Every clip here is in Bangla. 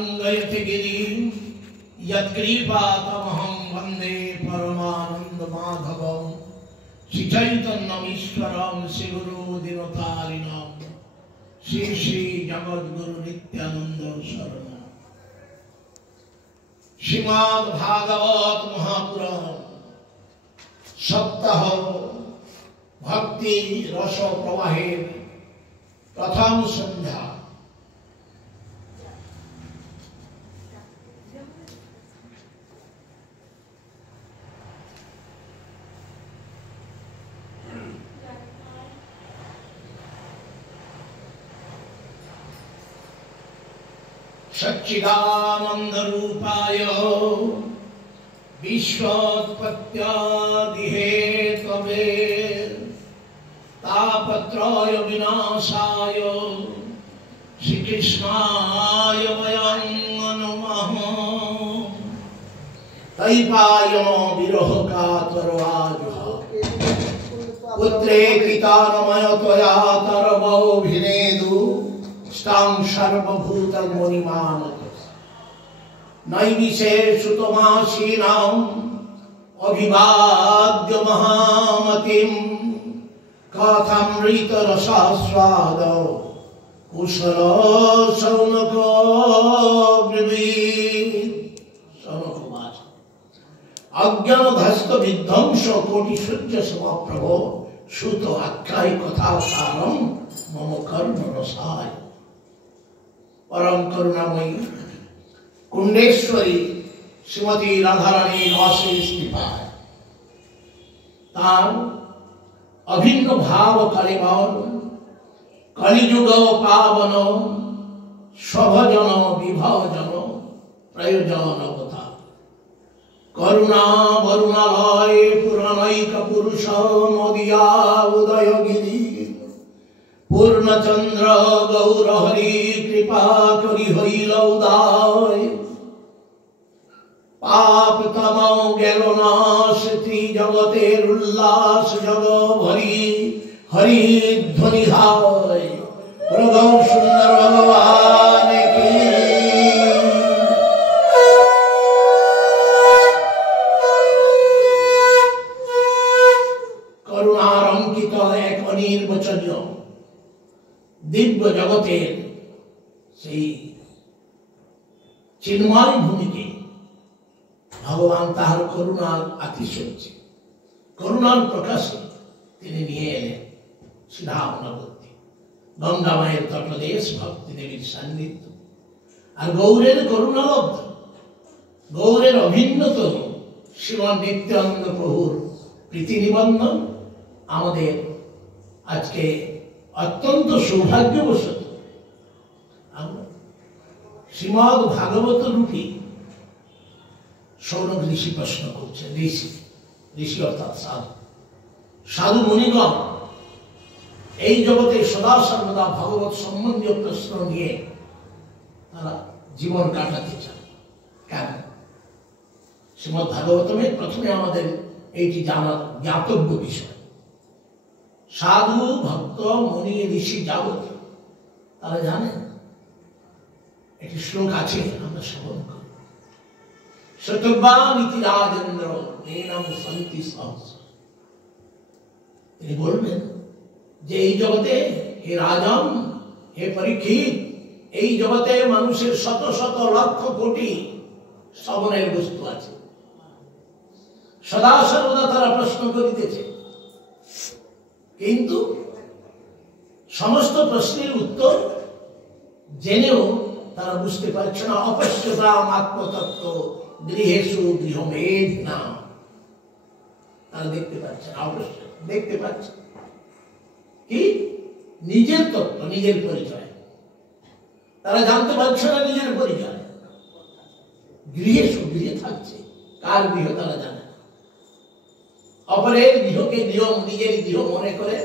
लंघयति गिरिं यत्कृपातमहं वन्दे परमानन्दमाधवं श्रीचैतन्यमीश्वरं श्रीगुरु दिनतारिणं श्री श्री जगद्गुरु नित्यानंद शरण। श्रीमद् भागवत महापुराण सप्ताह भक्ति रस प्रवाहेर प्रथम संध्या। सच्चिदानंद रूपाय विश्वोत्पत्त्यादिहेतवे तापत्रय विनाशाय श्रीकृष्णाय वयं नमः। तैपायनो विरह कातरो आजुः पुत्रेति तानमय त्वया तरवोऽभिनेदु स्तां सर्वभूतमुनिमानत नैमिषे सुतमासीनाम् अभिवाद्य महामतिं कथमृतरसास्वाद कुशलो शौनको ब्रवीत्। शौनकोवाच अज्ञानधस्त विध्वंस कोटिसूर्य समप्रभो श्रुत आख्यायि कथासारं मम कर्मरसाय। परम करुणामयी कुंडेश्वरी श्रीमती राधारानी अशेष कृपा तार अभिन्न भाव कलेवर कलिजुग पावन स्वभजन विभजन प्रयोजन कथा करुणा वरुणालय पुराणैक पुरुष नदिया उदयगिरी पूर्णचंद्र गौरहरि कृपा करि हईल उदय पाप तमो गेल नाश त्रिजगतेर उल्लास जग भरी हरि ध्वनि हाय। प्रभु सुंदर भगवान की करुणारंकित एक अनिर्वचनीय दिव्य जगतेर সেই চিন্ময় ভূমিকে भगवान ताहार करुणार आतिशय्य करुणार प्रकाशे तिनि निये एलेन श्रीधामनगरे गंगा मायेर तटदेश भक्ति देवीर सान्निध्य और गौरेर करुणालब्ध गौरेर अभिन्नतम श्रीमान नित्यानंद प्रभुर प्रीति निबंधन आमादेर आजके अत्यंत सौभाग्यवशत श्रीमद् भागवत रूपी शौनक ऋषि प्रश्न करছে ऋषि अर्थात साधु साधु मुनिगण এই জগতে সদা সর্বদা ভগবত সম্বন্ধীয় প্রশ্ন নিয়ে তারা জীবন কাটাতে চায়। কেন? শ্রীমদ্ ভাগবতমে প্রথমে আমাদের এইটি জানা জ্ঞাতব্য বিষয়। সাধু ভক্ত মুনি ঋষি যাবত তারা জানেন একটি শ্লোক আছে, আমরা শ্রবণ করি। শতবানিতি রাজেন্দ্র নেনাম সন্তি সহস্র। তিনি বলবেন যে এই জগতে হে রাজন হে পরীক্ষিত এই জগতে মানুষের শত শত লক্ষ কোটি শ্রবণের বস্তু আছে। সদা সর্বদা তারা প্রশ্ন করিতেছে, কিন্তু সমস্ত প্রশ্নের উত্তর জেনেও তারা বুঝতে পারছে না। অপশ্যতাম আত্মতত্ত্ব গৃহেষু গৃহমেধিনা। তারা দেখতে পাচ্ছে না, অবশ্য দেখতে পাচ্ছে কি নিজের তত্ত্ব নিজের পরিচয় তারা জানতে পারছে না, নিজের পরিচয়। গৃহেষু গৃহে থাকছে, কার গৃহ তারা জানে না। অপরের গৃহকে গৃহ নিজের গৃহ মনে করে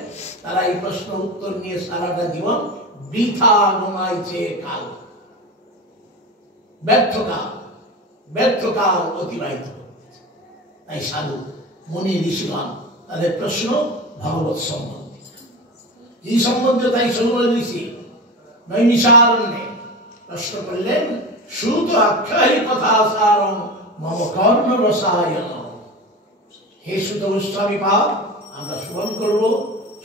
তারা এই প্রশ্ন উত্তর নিয়ে সারাটা জীবন বৃথা গমাইছে কাল, ব্যর্থকাল অতিবাহিত করতেছে। তাই সাধু মুনি ঋষিগণ তাদের প্রশ্ন ভগবত সম্বন্ধে, এই সম্বন্ধে তাই সৌর ঋষি নৈমিষারণ্যে প্রশ্ন করলেন সুত আখ্যায়ী কথা সারম মম কর্ণ রসায়ন। হে সুত গোস্বামী পাদ, আমরা শ্রবণ করব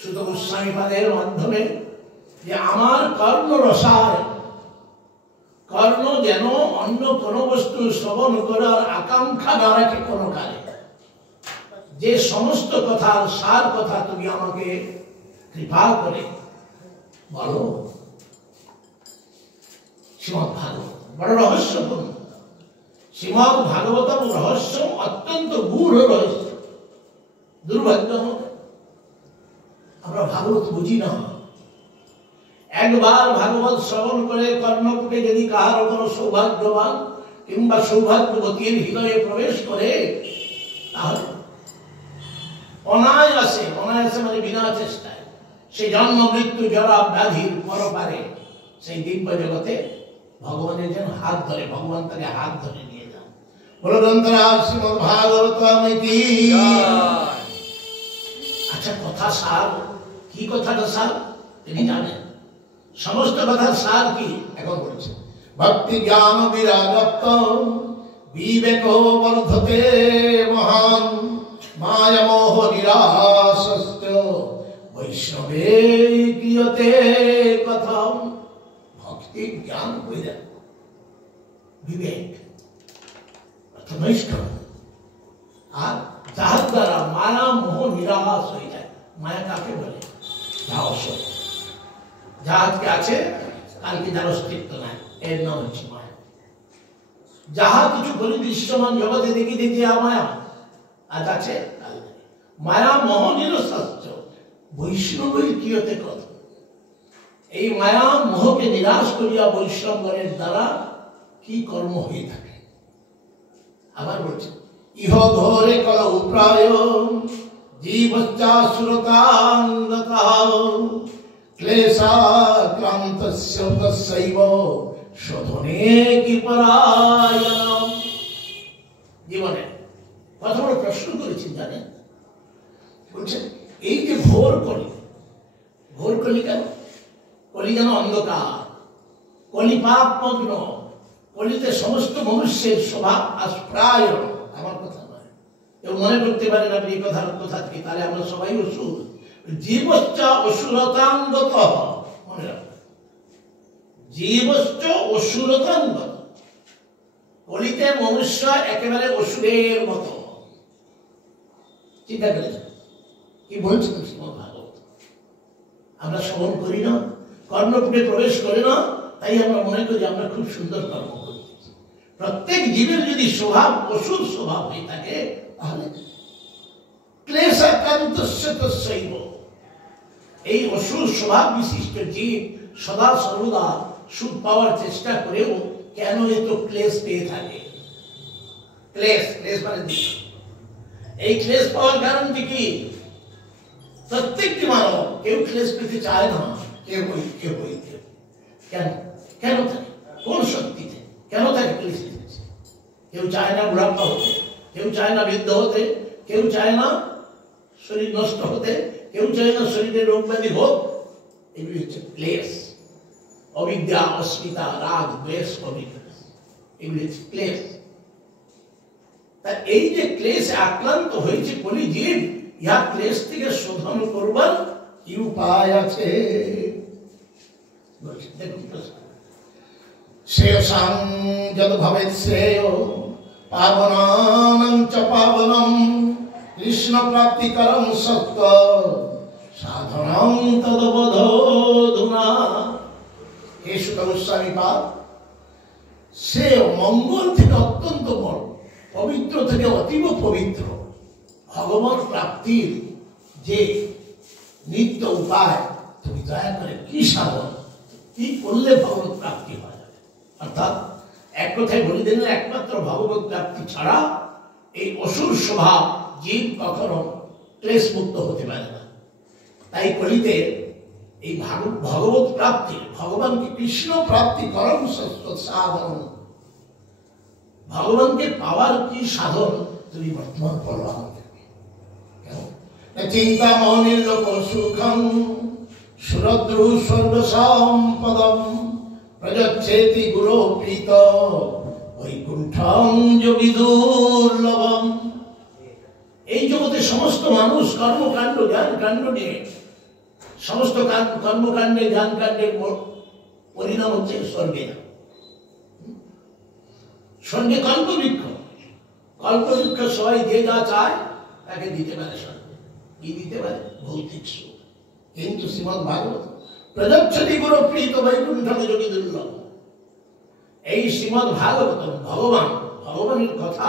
সুত গোস্বামী পাদের মাধ্যমে যে আমার কর্ণ রসায়ন, কর্ণ যেন অন্য কোন বস্তু শ্রবণ করার আকাঙ্ক্ষা না রাখে কোনো কালে। যে সমস্ত কথার সার কথা তুমি আমাকে কৃপা করে বলো। শ্রীমদ্ ভাগবত বড় রহস্যপূর্ণ। শ্রীমদ্ ভাগবতম রহস্য অত্যন্ত গূঢ় রহস্য। দুর্ভাগ্য আমরা ভাগবত বুঝি না। একবার ভাগবত শ্রবণ করে কর্ণকুটে যদি কাহার কোনো সৌভাগ্যবান কিংবা সৌভাগ্যবতীর হৃদয়ে প্রবেশ করে, তাহলে অনায়াসে, অনায়াসে মানে বিনা চেষ্টায়, সে জন্ম মৃত্যু জরা ব্যাধির পরপারে সেই দিব্য জগতে ভগবানের যেন হাত ধরে, ভগবান তাকে হাত ধরে নিয়ে যান। বলো গ্রন্থরাজ শ্রীমদ্ ভাগবতম কি। আচ্ছা, কথা সার কি? কথাটা সার তিনি জানেন। সমস্ত কথার সার কি এখন বলছে। ভক্তি জ্ঞান বিরাগপ্ত বিবেক বর্ধতে মহান মায়া মোহ নিরাসস্ত বৈষ্ণবে ক্রিয়তে কথম। ভক্তি জ্ঞান বিবেক নৈষ্ঠ, আর যাহার দ্বারা মায়া মোহ নিরাশ হয়ে যায়। মায়া কাকে বলে? যা অসৎ, যা আজকে আছে কালকে যার অস্তিত্ব নাই, এর নাম হচ্ছে মায়া। যাহা কিছু বলি দৃশ্যমান জগতে দেখি দেখি মায়া, আজ আছে কাল নেই। মায়া মোহ নিরস্ত বৈষ্ণবের কিয়তে কথা। এই মায়া মোহকে নিরাশ করিয়া বৈষ্ণবের দ্বারা কি কর্ম হয়ে থাকে। আবার বলছে ইহ ঘোরে কল প্রায় জীবশ্চাসুরতাঙ্গতঃ ক্লেশাক্রান্তস্য তস্যৈব শোধনে কি পরায়ণ। জীবনে কত বড় প্রশ্ন করেছেন জানেন? বলছেন এই যে ঘোর কলি, ঘোর কলি কেন? কলি যেন অন্ধকার, কলি পাপমগ্ন, কলিতে সমস্ত মনুষ্যের স্বভাব প্রায়, আমার কথা নয়, কেউ মনে করতে পারেন আপনি এই কথার কথা থেকে, তাহলে আমরা সবাই অসুর। জীবশ্চ অসুরতাঙ্গত, মনে রাখবেন, জীবশ্চ অসুরতাঙ্গত। কলিতে মনুষ্য একেবারে অসুরের মতো। চিন্তা করেছেন কি বলছেন শ্রীমদ্ ভাগবত? আমরা শ্রবণ করি না, কর্ণকুটে প্রবেশ করে না, তাই আমরা মনে করি আমরা খুব সুন্দর কর্ম করতেছি। প্রত্যেক জীবের যদি স্বভাব অসুর স্বভাব হয়ে থাকে, তাহলে ক্লেশাক্রান্তস্য তস্যৈব, এই অসুর স্বভাব বিশিষ্ট জীব সদা সর্বদা সুখ পাওয়ার চেষ্টা করেও কেন এত ক্লেশ পেয়ে থাকে? ক্লেশ, ক্লেশ মানে দুঃখ। এই ক্লেশ পাওয়ার কারণটি কি? প্রত্যেকটি মানব কেউ ক্লেশ পেতে চায় না, কেউ কেন কেন থাকে? কোন শক্তিতে কেন তাকে ক্লেশ দিচ্ছে? কেউ চায় না বুড়াপ্পা হতে, কেউ চায় না বৃদ্ধ হতে, কেউ চায় না শরীর নষ্ট হতে, কেউ চায় না শরীরে রোগ ব্যাধি হোক। এগুলি হচ্ছে ক্লেশ। অবিদ্যা, অস্মিতা, রাগ, দ্বেষ, অবিদ্যা, এগুলি হচ্ছে ক্লেশ। তা এই যে ক্লেশে আক্রান্ত হয়েছে কলি জীব, ইহা ক্লেশ থেকে শোধন করবার কি উপায় আছে? দেখুন, শ্রেয়সাং যদ ভবেৎ শ্রেয় পাবনানাং চ পাবনম কৃষ্ণ প্রাপ্তিকরং সত্য সাধনং তদবধোধুনা। হে সুত গোস্বামী পাদ, সে মঙ্গল থেকে অত্যন্ত বড়, পবিত্র থেকে অতীব পবিত্র ভগবান প্রাপ্তির যে নিত্য উপায়, তুমি দয়া করে কি সাধন, কি করলে ভগবত প্রাপ্তি হয়? অর্থাৎ এক কথায় বলে দিলেন, একমাত্র ভগবত প্রাপ্তি ছাড়া এই অসুর স্বভাব জীব কখনো ক্লেশ মুক্ত হতে পারে না। তাই কলিতে এই ভগবত প্রাপ্তি, ভগবানকে কৃষ্ণ প্রাপ্তি করম সাধন, ভগবানকে পাওয়ার কি সাধন তুমি বর্তমান করো আমাকে। চিন্তা মোহনির্লোক সুখম সুরদ্রু স্বর্গ সম্পদম প্রযচ্ছেতি গুরো প্রীত বৈকুণ্ঠং যোগী দুর্লভম। এই জগতে সমস্ত মানুষ কর্মকাণ্ড জ্ঞান কাণ্ড নিয়ে, সমস্ত কর্মকাণ্ডে জ্ঞান কাণ্ডের পরিণাম হচ্ছে স্বর্গে। স্বর্গে কল্পবৃক্ষ, কল্পবৃক্ষ সবাই যে যা চায় তাকে দিতে পারে স্বর্গে। কি দিতে পারে? ভৌতিক সুখ। কিন্তু শ্রীমদ্ ভাগবত প্রযচ্ছতি গুরু প্রীত বৈকুণ্ঠং যোগী দুর্লভ। এই শ্রীমদ্ ভাগবত ভগবানের কথা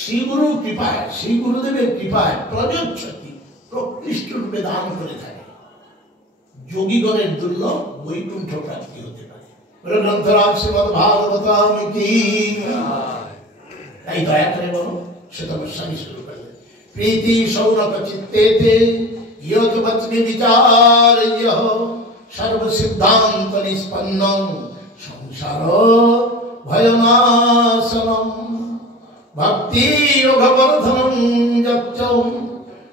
শ্রীগুরু কৃপায়, শ্রী গুরুদেবের কৃপায় প্রযচ্ছতি প্রকৃষ্ট রূপে দান করে থাকে। যোগীগণের দুর্লভ বৈকুণ্ঠ প্রাপ্তি হতে পারে। গ্রন্থরাজ শ্রীমদ্ ভাগবতম কি। তাই দয়া করে বলো, শ্বেতা গোস্বামী শুরু করলেন। প্রীতি সৌনক চিত্তেতে ইয়ত বচনে বিচার্য সর্ব সিদ্ধান্ত নিষ্পন্নম সংসার ভয়নাশনম ভক্তি যোগবর্ধনম যচ্চম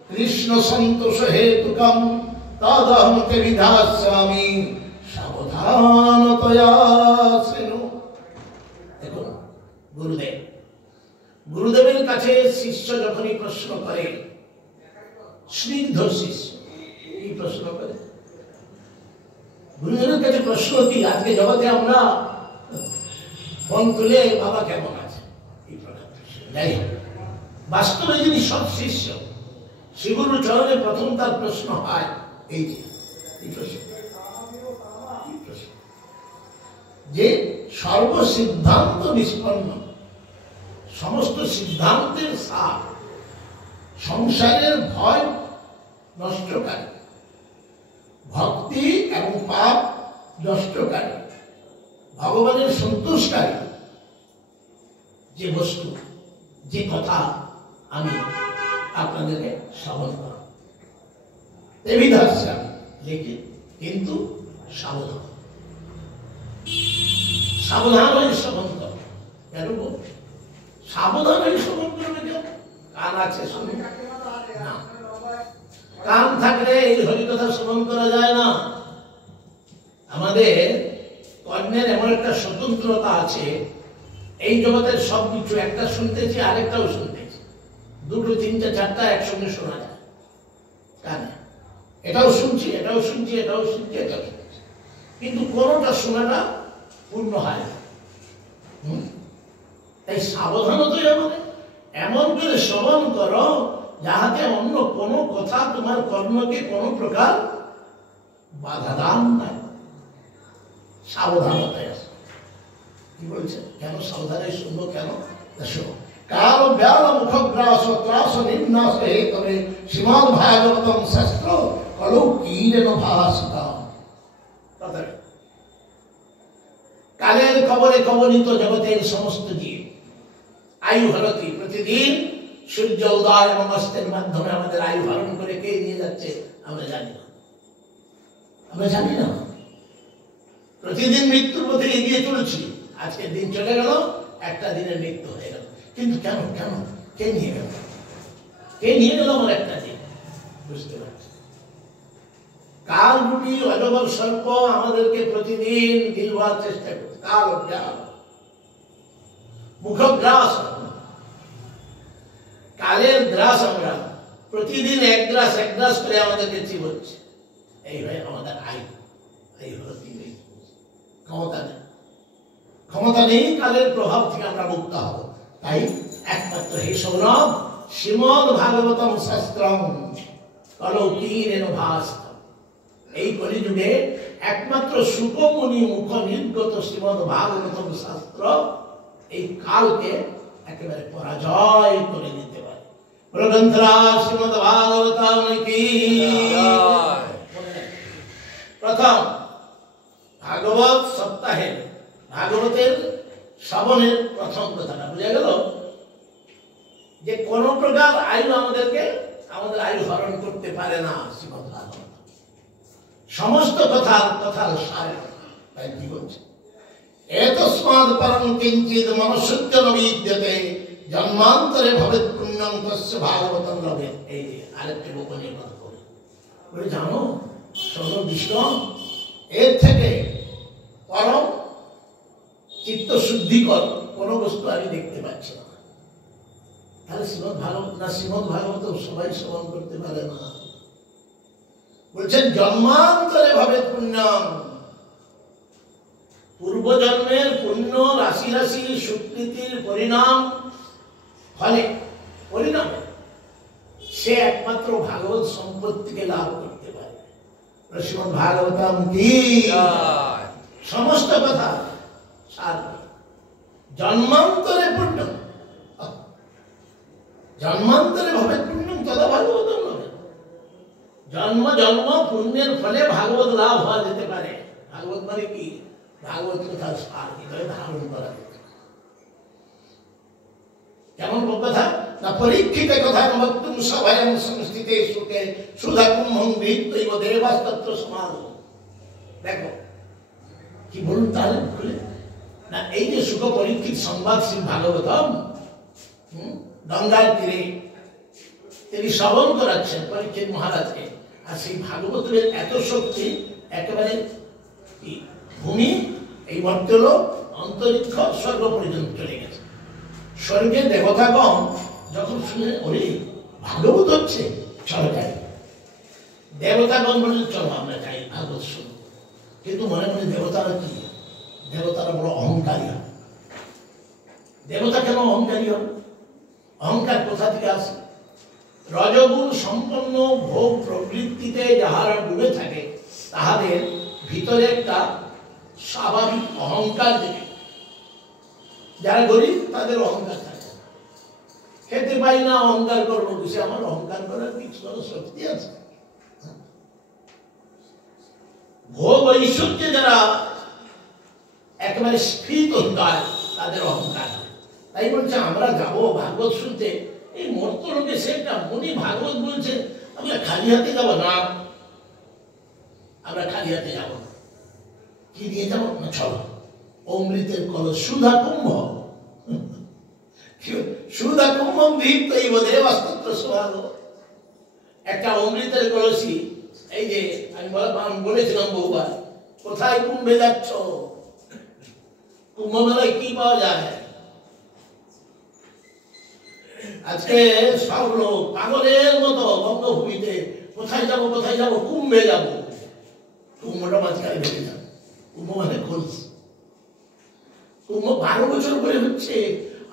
কৃষ্ণ সন্তোষ হেতুকম তদহং তে বিধাস্যামি সাবধানতয়া শৃণু। দেখুন, গুরুদেবের কাছে শিষ্য যখনই প্রশ্ন করে, স্নিগ্ধ শিষ্য কি প্রশ্ন করে? গুরুদেবের কাছে প্রশ্ন কি? আজকে জগতে আমরা ফোন তুলে বাবা কেমন আছে, বাস্তবে যিনি সব শিষ্য, শ্রীগুরু চরণে প্রথম তার প্রশ্ন হয় এই প্রশ্ন, যে সর্বসিদ্ধান্ত নিষ্পন্ন, সমস্ত সিদ্ধান্তের সার, সংসারের ভয় নষ্টকারী, ভক্তি এবং পাপ নষ্টকারী, ভগবানের সন্তোষকারী যে বস্তু, যে কথা আমি আপনাদেরকে শ্রবণ করা এবিধাস্য লিখি, কিন্তু সাবধান, সাবধান হয়ে শ্রবণ কর। কেন সাবধান হয়ে শ্রবণ করবে? কেন? কান আছে শুনুন না, কান থাকলে এই হরিকথা শ্রবণ করা যায় না। আমাদের কর্ণের এমন একটা স্বতন্ত্রতা আছে, এই জগতের সবকিছু একটা শুনতেছি আরেকটাও শুনতেছি, দুটো তিনটা চারটা একসঙ্গে শোনা যায় কানে। এটাও শুনছি, এটাও শুনছি, এটাও শুনছি, এটাও শুনছি, কিন্তু কোনোটা শোনাটা পূর্ণ হয় না। তাই সাবধানতা মানে এমন করে শ্রবণ করো যাহাতে অন্য কোনো কথা তোমার কর্মকে কোনো প্রকার বাধা দান নাই। সাবধানতায় আছে। কি বলছে? কেন সাবধানে শুনবো? কেন? কাল ব্যাল মুখগ্রাস ত্রাস নিম্নাস তবে শ্রীমদ্ ভাগবতম শাস্ত্র কলৌ কীরেন ভাসিতা। কালের কবরে কবলিত জগতের সমস্ত জীব আয়ু হরতি, প্রতিদিন সূর্য উদয় এবং অস্তের মাধ্যমে আমাদের আয়ু হরণ করে কে নিয়ে যাচ্ছে আমরা জানি না, আমরা জানি না। প্রতিদিন মৃত্যুর পথে এগিয়ে চলেছি, আজকের দিন চলে গেল, একটা দিনের মৃত্যু হয়ে গেল, কিন্তু কেন? কেন? কে নিয়ে গেল? কে নিয়ে গেল আমার একটা দিন? বুঝতে পারছি। কাল রূপী অজগর সর্প আমাদেরকে প্রতিদিন গিলবার চেষ্টা করছে। কাল অজ্ঞান, মুখগ্রাস, কালের গ্রাস, আমরা প্রতিদিন এক গ্রাস করে আমাদেরকে চিবোচ্ছে। এই হয় আমাদের আয়ু, এই হলো ক্ষমতা নেই কালের প্রভাব থেকে আমরা মুক্ত হব। তাই একমাত্র হে সৌরভ শ্রীমদ্ ভাগবতম শাস্ত্রম কলৌ কীরেন ভাসিতম। এই কলিযুগে একমাত্র সুকমুনি মুখ নির্গত শ্রীমদ্ ভাগবতম শাস্ত্র এই কালকে একেবারে পরাজয় করে দিতে পারে। গ্রন্থরাজ শ্রীমদ্ ভাগবতম কি। প্রথম ভাগবত সপ্তাহে ভাগবতের শ্রবণের প্রথম কথাটা বুঝা গেল যে কোন প্রকার আয়ু আমাদের আয়ু হরণ করতে পারে না। শ্রীমদ্ ভাগবত সমস্ত কথার সার। তাই কি বলছে? এতস্মাদ পরম কিঞ্চিৎ মনুষ্যত্ব ন বিদ্যতে জন্মান্তরে ভবেৎ পুণ্যং তস্য ভাগবতং লভেৎ। এই আরেকটি গোপনীয় কথা বলে জানো শোনো বিষ্ণু, এর থেকে চিত্ত শুদ্ধিকর কোনো বস্তু আমি দেখতে পাচ্ছি না। তাহলে শ্রীমদ ভাগবত সবাই শ্রবণ করতে পারে না। বলছেন জন্মান্তরে ভাবে পুণ্যম, পূর্বজন্মের পুণ্য রাশি রাশি সুকৃতির পরিণাম ফলে পরিণামে সে একমাত্র ভাগবত সম্পত্তিকে লাভ করতে পারে। শ্রীমদ ভাগবতম কি সমস্ত কথা সার। জন্মান্তরে পুণ্য, জন্মান্তরে ভাবে পুণ্যম তদা ভাগবতম হবে। জন্ম জন্ম পুণ্যের ফলে ভাগবত লাভ হওয়া যেতে পারে। ভাগবত মানে কি? ভাগবত কথা সার হৃদয়ে ধারণ করা যেতে পারে। কেমন কথা না? পরীক্ষিত কথা বক্তুম সভয়ং সংস্থিতে সুখে সুধা কুম্ভং বিহিত্বৈব দেবাস্তত্র সমাদ। দেখো কি বলুন তাহলে খুলে না, এই যে সুখ পরীক্ষিত সংবাদ শ্রী ভাগবতম গঙ্গার তীরে তিনি শ্রবণ করাচ্ছেন পরীক্ষিত মহারাজকে। আর সেই ভাগবতের এত শক্তি, একেবারে ভূমি, এই মর্তলোক, অন্তরিক্ষ, স্বর্গ পর্যন্ত চলে গেছে। স্বর্গের দেবতাগণ যখন শুনে ওরে ভাগবত হচ্ছে, চলো যাই। দেবতাগণ বললেন চলো আমরা যাই ভাগবত শুনবো। কিন্তু মনে মনে দেবতারা কি? দেবতারা বড় অহংকারী হবে। দেবতা কেন অহংকারী হবে? অহংকার কোথা থেকে আসে? রজগুণ সম্পন্ন ভোগ প্রবৃত্তিতে যাহারা ডুবে থাকে তাহাদের ভিতরে একটা স্বাভাবিক অহংকার দেখে। যারা গরিব তাদের অহংকার থাকে, খেতে পাই না অহংকার করবো, বুঝে আমার অহংকার করার কিছু শক্তি আছে। ভোগ ঐশ্বর্যে যারা একেবারে স্ফীত হয় তাদের অহংকার। তাই বলছে আমরা যাবো ভাগবত শুনতে। এই মর্ত লোকে সেটা মুনি ভাগবত বলছে, আমরা খালি হাতে যাবো না। আমরা খালি হাতে যাবো না, কি দিয়ে যাবো না? চলো অমৃতের কলস সুধা কুম্ভ, সুধা কুম্ভ বিহিত্বৈব দেবাস্তত্র সমাদ। একটা অমৃতের কলসি, এই যে আমি বলেছিলাম বহুবার, কোথায় কুম্ভে যাচ্ছ? কুম্ভ মেলায় কি পাওয়া যায়? আজকে সব লোক পাগলের মতো বঙ্গভূমিতে কোথায় যাবো কোথায় যাবো, কুম্ভে যাবো। কুম্ভটা মাঝখানে ভেঙে যাবে। কুম্ভ মানে খোলস। কুম্ভ 12 বছর করে হচ্ছে,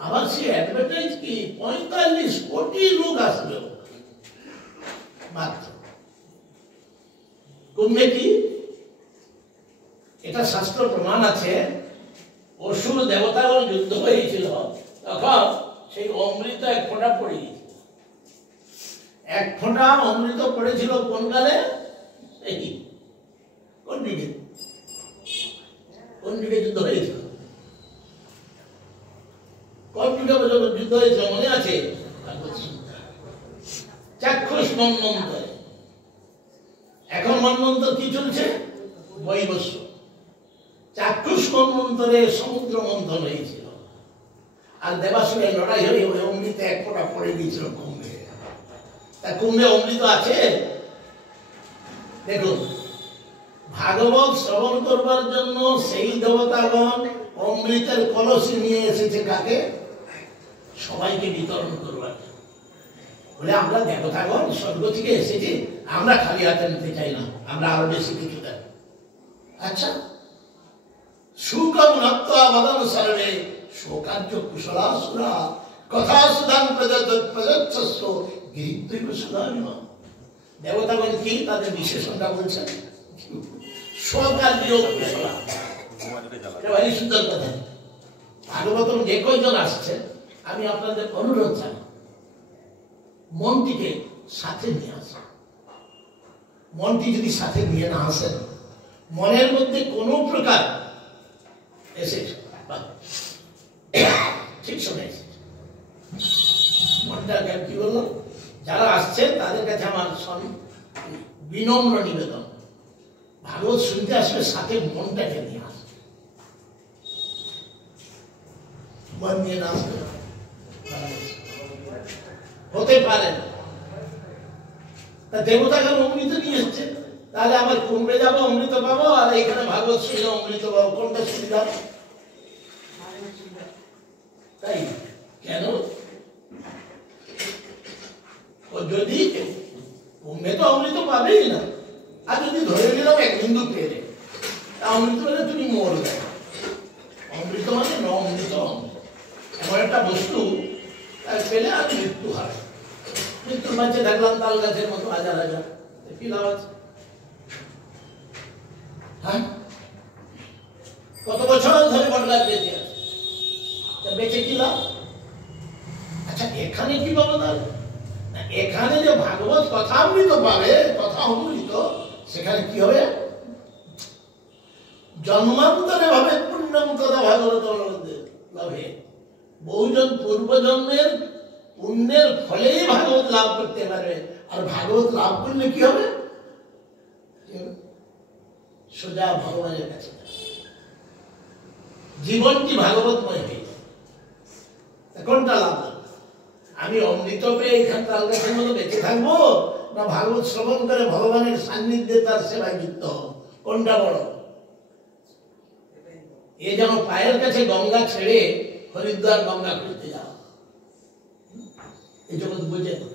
আবার সে অ্যাডভার্টাইজ কি 45 কোটি লোক আসবে মাত্র। কুম্ভে কি? এটা শাস্ত্র প্রমাণ আছে। অসুর দেবতাগণ যুদ্ধ হয়েছিল, তখন সেই অমৃত এক ফোঁটা পড়ে, এক ফোঁটা অমৃত পড়েছিল কোন কালে? কোন যুগে? কোন যুগে যুদ্ধ হয়েছিল? কোন যুগে যুদ্ধ হয়েছিল মনে আছে? চাক্ষুষ মন্বন্তরে। এখন মন্বন্তর কি চলছে? বৈবস্য। চাক্ষুষ মন্বন্তরে সমুদ্র মন্থন হয়েছিল, আর দেবাসুরের লড়াই হয়ে ওই অমৃত এক ফোঁটা পড়ে গিয়েছিল কুম্ভে। তা কুম্ভে অমৃত আছে? দেখুন, ভাগবত শ্রবণ করবার জন্য সেই দেবতাগণ অমৃতের কলসি নিয়ে এসেছে কাকে? সবাইকে বিতরণ করবার জন্য। বলে আমরা দেবতাগণ স্বর্গ থেকে এসেছি, আমরা খালি হাতে নিতে চাই না, আমরা আরো বেশি কিছু দেব। আচ্ছা, সুকম নত্বা বদন সরণে শোকার্য কুশলাসুরা কথা সুধান প্রযচ্ছস্য গিরিত্বৈব সুধানিম। দেবতাগণ কি তাদের বিশেষণটা বলছেন? শোকার্য কুশলা। এটা ভারী সুন্দর কথা। ভাগবতম যে কয়জন আসছে, আমি আপনাদের অনুরোধ জানাই মনটিকে সাথে নিয়ে আসেন। মনটি যদি সাথে নিয়ে না আসেন, মনের মধ্যে কোনো প্রকার এসে ঠিক শুনে মনটা কি বললো, যারা আসছেন তাদের কাছে আমার বিনম্র নিবেদন, ভাগবত শুনতে আসবে সাথে মনটাকে নিয়ে আসবে। মন নিয়ে না আসবে হতে পারে না। তা দেবতাকে অমৃত নিয়ে এসছে, তাহলে আমার কুম্ভে যাবো অমৃত পাবো, আর এখানে ভাগবত শুনে অমৃত পাবো, কোনটা সুবিধা? তাই কেন? ও যদি পুণ্যে তো অমৃত পাবেই না, আর যদি ধরে নিলাম এক বিন্দু পেলে অমৃত হলে তুমি মরবে। অমৃত মানে অমৃত, এমন একটা বস্তু পেলে আর মৃত্যু হয়। মৃত্যুর মাঝে দেখলাম তাল গাছের মতো হাজার হাজার, কি লাভ আছে? হ্যাঁ, কত বছর ধরে বটগাছ বেঁচে আছে, বেঁচে কি লাভ? আচ্ছা এখানে কি পাবো তাহলে? এখানে যে ভাগবত কথা অমৃত পাবে, কথা অমৃত, সেখানে কি হবে? জন্মান্তরে ভাবে পুণ্যম তথা ভাগবত লাভে, বহুজন পূর্বজন্মের পুণ্যের ফলেই ভাগবত লাভ করতে পারবে। আর ভাগবত লাভ করলে কি হবে? সোজা ভগবানের কাছে জীবনটি ভাগবতময় হয়ে যায়। কোনটা লাভ? আমি অমৃত পেয়ে এখান তাল গাছের মতো বেঁচে থাকবো, না ভাগবত শ্রবণ করে ভগবানের সান্নিধ্যে তার সেবায় যুক্ত হব? কোনটা বড়? এ যেন পায়ের কাছে গঙ্গা ছেড়ে হরিদ্বার গঙ্গা খুঁজতে যাও, এই জগৎ বোঝে না।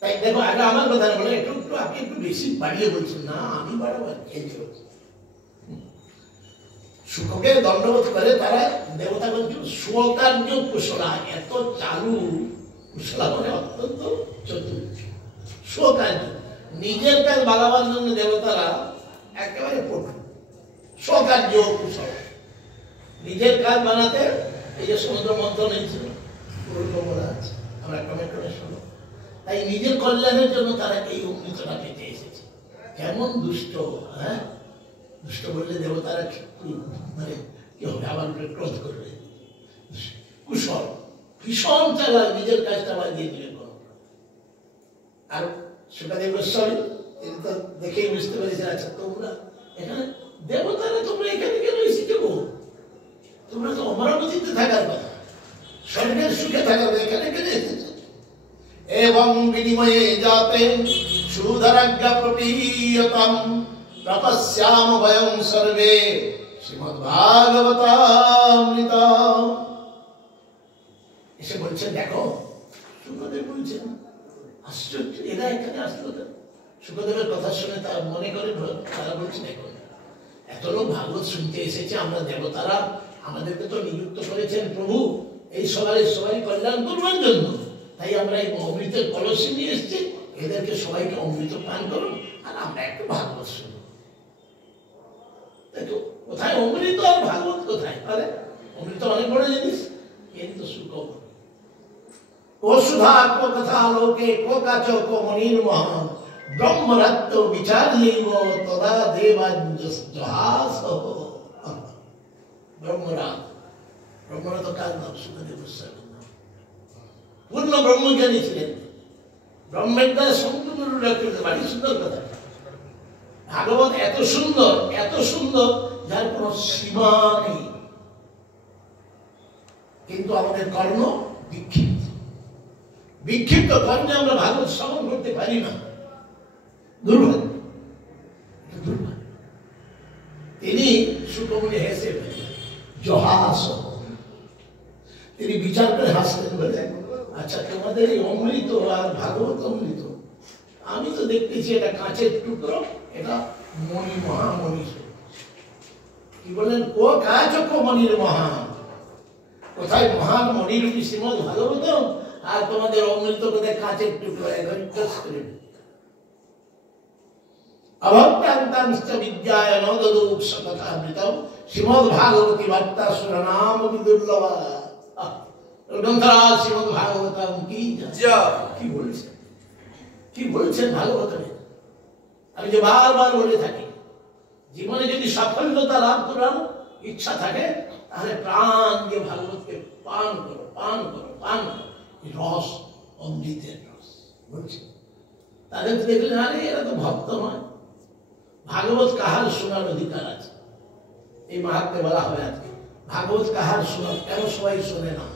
তাই দেখো, আগে আমার কথা বলে একটু একটু আপনি একটু বেশি বাড়িয়ে বলছেন। না, আমি বাড়াবার খেলছি। সুখকে দণ্ডবোধ করে তারা দেবতা বলছেন স্বকার্য কুশলা, এত চালু, কুশলা মানে অত্যন্ত চতুর। স্বকার্য, নিজের কাজ বাগাবার জন্য দেবতারা একেবারে পটু। স্বকার্য কুশল, নিজের কাজ বানাতে। এই যে সমুদ্র মন্থন হয়েছিল, বলা আছে, আমরা টমেটোটা শুনো। তাই নিজের কল্যাণের জন্য তারা এই অমৃতটা পেতে এসেছে। কেমন দুষ্ট! হ্যাঁ, দুষ্ট বললে দেবতারা মানে কি হবে, আবার ক্রোধ করবে। কুশল, ভীষণ চালাক, নিজের কাজটা বাজিয়ে দিবে। আর সুখদেব গোস্বামী তিনি তো দেখেই বুঝতে পেরেছেন, আচ্ছা তোমরা এখানে দেবতারা, তোমরা এখানে কেন এসেছো? তোমরা তো অমরাবতীতে থাকার কথা, স্বর্গের সুখে থাকার, এখানে কেন এসেছো? এবং বিনিময়ে যাতে সুধরাজ্ঞা প্রপীয়তাম তপস্যাম বয়ং সর্বে শ্রীমদ্ভাগবতামৃতম। এসে বলছেন, দেখো, সুখদেব বলছেন, আশ্চর্য, এরা এখানে আসলো কেন? সুখদেবের কথা শুনে তারা মনে করে, তারা বলছে, দেখো, এত লোক ভাগবত শুনতে এসেছে, আমরা দেবতারা, আমাদেরকে তো নিযুক্ত করেছেন প্রভু এই সবাই কল্যাণ করবার জন্য। তাই আমরা এই অমৃতের কলসি নিয়ে এসেছি, এদেরকে সবাইকে অমৃত পান করুন, আর আমরা একটু ভাগবত শুনব। দেখো, কোথায় অমৃত আর ভাগবত কোথায়? আরে অমৃত অনেক বড় জিনিস, কিন্তু সুখবর। ও সুধা কো কথা লোকে কো কাচ কো মনির মহান ব্রহ্মরত্ব বিচার্যৈব তদা দেবাঞ্জহাস। ব্রহ্মরাত, ব্রহ্মরাত কার নাম? সুখদেব গোস্বামী। পূর্ণ ব্রহ্মজ্ঞানী ছিলেন, ব্রহ্মের দ্বারা সম্পূর্ণ বাড়ি। সুন্দর কথা, ভাগবত এত সুন্দর, এত সুন্দর, যার কোনো সীমা নেই। কিন্তু আমাদের কর্ম বিক্ষিপ্ত, বিক্ষিপ্ত কর্মে আমরা ভাগবত শ্রবণ করতে পারি না। দুর্ভাগ্য, দুর্ভাগ্য। তিনি সুখমুনি হেসে জহাস, তিনি বিচার করে হাসলেন, বলে, আচ্ছা তোমাদের এই অমৃত আর ভাগবত অমৃত, আমি তো দেখতেছি এটা কাঁচের টুকরো, এটা মণি, মহামণি। কি বলেন? কো কাচ কো মণির মহান, কোথায় মহান মণিরূপী শ্রীমদ্ ভাগবত, আর তোমাদের অমৃত কোথায় কাঁচের টুকরো। অভক্তান্তাংশ্চ বিদ্যায় নদদুঃখ কথামৃতম শ্রীমদ্ ভাগবতী বার্তা সুরনাম বিদুর্লভা। গ্রন্থরাজ শ্রীমদ্ ভাগবতম কি কি বলছেন, কি বলছেন ভাগবতে? আমি যে বারবার বলে থাকি, জীবনে যদি সাফল্যতা লাভ করার ইচ্ছা থাকে, তাহলে প্রাণ দিয়ে ভাগবতকে পান করো, পান করো, পান করো। রস, অমৃতের রস বলছে। তাদের দেখলেন, আরে এরা তো ভক্ত নয়, ভাগবত কাহার শোনার অধিকার আছে? এই মাহাত্ম্যে বলা হবে আজকে, ভাগবত কাহার শোনার, কেন সবাই শোনে না,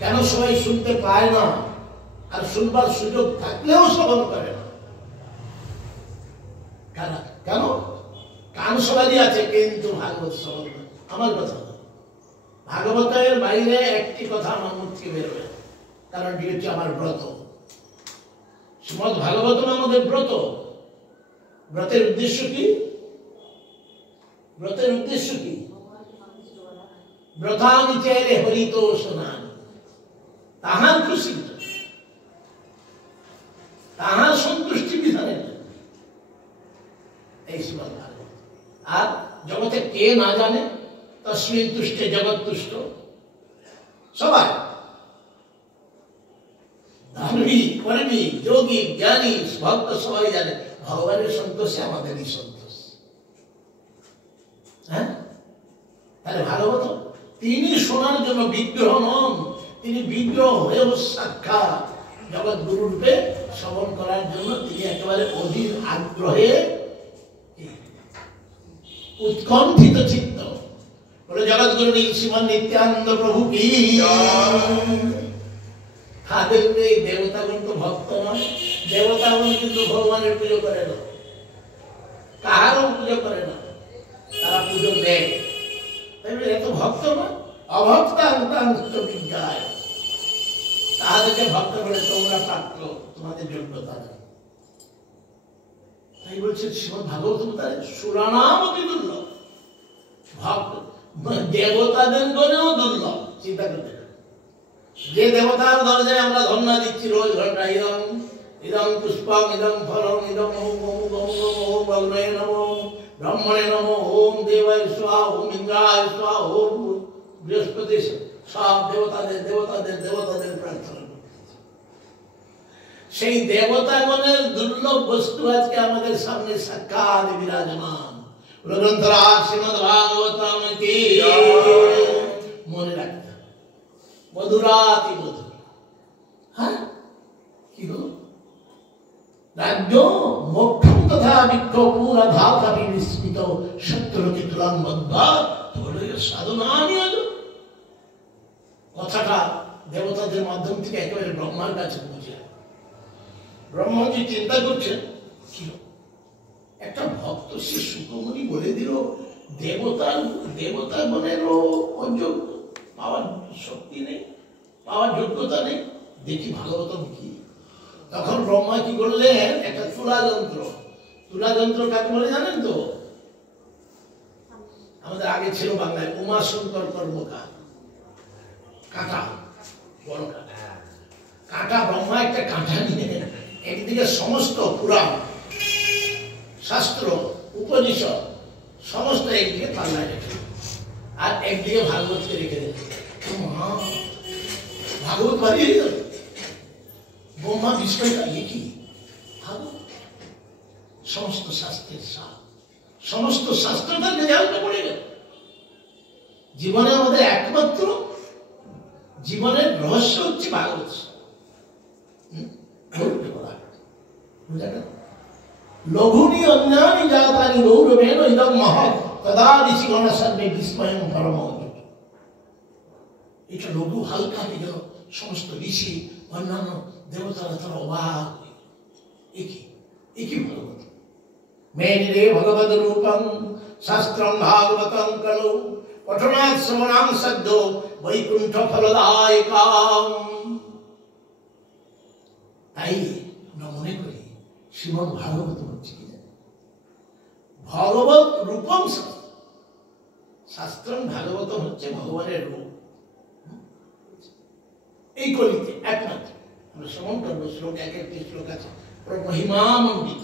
কেন সবাই শুনতে পায় না, আর শুনবার সুযোগ থাকলেও শ্রবণ করে না? কেন? কান সবারই আছে, কিন্তু ভাগবত শ্রবণ। আমার কথা, ভাগবতের বাইরে একটি কথা আমার মুখ থেকে বেরোবে, কারণ এটি হচ্ছে আমার ব্রত। শ্রীমদ্ ভাগবতম আমাদের ব্রত। ব্রতের উদ্দেশ্য কি? ব্রতের উদ্দেশ্য কি? ব্রতানি চেরে হরিতোষণানি, তাহার খুশি, তাহার সন্তুষ্টি বিধানের এই শ্রীমদ্ ভাগবত। আর জগতে কে না জানে তস্মিন তুষ্টে জগৎ তুষ্ট। সবাই ধার্মিক, কর্মী, যোগী, জ্ঞানী, ভক্ত সবাই জানে ভগবানের সন্তোষে আমাদেরই সন্তোষ। হ্যাঁ, তাহলে ভাগবত তিনি শোনার জন্য বিগ্রহ নন, তিনি বিগ্রহ হয়েও সাক্ষাৎ জগৎ গুরু রূপে শ্রবণ করার জন্য তিনি একেবারে অধীর আগ্রহে উৎকণ্ঠিত চিত্ত বলে জগৎগুরু শ্রীমান নিত্যানন্দ প্রভু কি। তাদের এই দেবতাগণ তো ভক্ত নয়, দেবতাগণ কিন্তু ভগবানের পুজো করে না, কাহারও পুজো করে না, তারা পুজো দেয়। এত ভক্ত নয়, অভক্তান্ত বিজ্ঞায় তাহাদেরকে ভক্ত করে তোমরা প্রাপ্ত, তোমাদের যোগ্যতা নেই। তাই বলছে শ্রীমদ্ ভাগবত সুরানাম অতি দুর্লভ, ভক্ত দেবতাদের গণেও দুর্লভ। চিন্তা করতে যে দেবতার দরজায় আমরা ধন্যা দিচ্ছি রোজ ঘন্টা, ইদম ইদম পুষ্পম ইদম ফলম ইদম ব্রহ্মণে নমো ওম দেবায় স্বাহা ওম ইন্দ্রায় স্বাহা ওম বৃহস্পতি, সব দেবতাদের দেবতাদের দেবতাদের প্রার্থনা করতেছি। সেই দেবতাগণের দুর্লভ বস্তু আজকে আমাদের সামনে সাক্ষাৎ বিরাজমান। গ্রন্থরাজ শ্রীমদ্ ভাগবতম কি। মনে রাখতে হবে মধুরাতি মধুর। হ্যাঁ, কি হল? রাজ্য মোক্ষম তথা বিক্ষোপুরা ধাতাপি বিস্মিত শত্রুকে তুলাঙ্গদ্ধ সাধনা নিয়োগ। কথাটা দেবতাদের মাধ্যম থেকে একেবারে ব্রহ্মার কাছে পৌঁছে। ব্রহ্মাজি চিন্তা করছেন, কি একটা ভক্ত সে সুখমণি বলে দিল দেবতাগণেরও অযোগ্য, পাওয়ার শক্তি নেই, পাওয়ার যোগ্যতা নেই, দেখি ভাগবতম কি। তখন ব্রহ্মা কি করলেন, একটা তুলা যন্ত্র। তুলা যন্ত্র কাকে বলে জানেন তো? আমাদের আগে ছিল বাংলায় উমাশঙ্কর কর্মকার, কাঁটা, বড় কাঁটা। কাঁটা ব্রহ্মা একটা কাঁটা নিয়ে একদিকে সমস্ত পুরাণ শাস্ত্র উপনিষদ সমস্ত একদিকে পাল্লায় রেখে, আর একদিকে ভাগবতকে রেখে দিল। ভাগবত বাড়িয়ে দিল। ব্রহ্মা বিস্ময়টা কি ভাগবত, সমস্ত শাস্ত্রের সার, সমস্ত শাস্ত্রটা রেজাল্ট পড়ে গেল। জীবনে আমাদের একমাত্র জীবনের রহস্য হচ্ছে ভাগবত। লঘুনি অন্যানি জাতানি গৌরবেণ ইদং মহৎ তদা ঋষিগণ সর্বে বিস্ময়ং পরমঃ। এটা লঘু হালকা হয়ে গেল, সমস্ত ঋষি অন্যান্য দেবতারা তারা অবাক। একই ভাগবত মেনে ভগবদ রূপং শাস্ত্রং ভাগবতং কলৌ পঠনাৎ শ্রবণাং সদ্য বৈকুণ্ঠ ফলদায়কাম। তাই আমরা মনে করি শ্রীমদ্ ভাগবত হচ্ছে কি ভগবত রূপম শাস্ত্রং ভাগবত হচ্ছে ভগবানের রূপ। এই কলিতে একমাত্র আমরা শ্রবণ করবো শ্লোক, এক একটি শ্লোক আছে মহিমামণ্ডিত,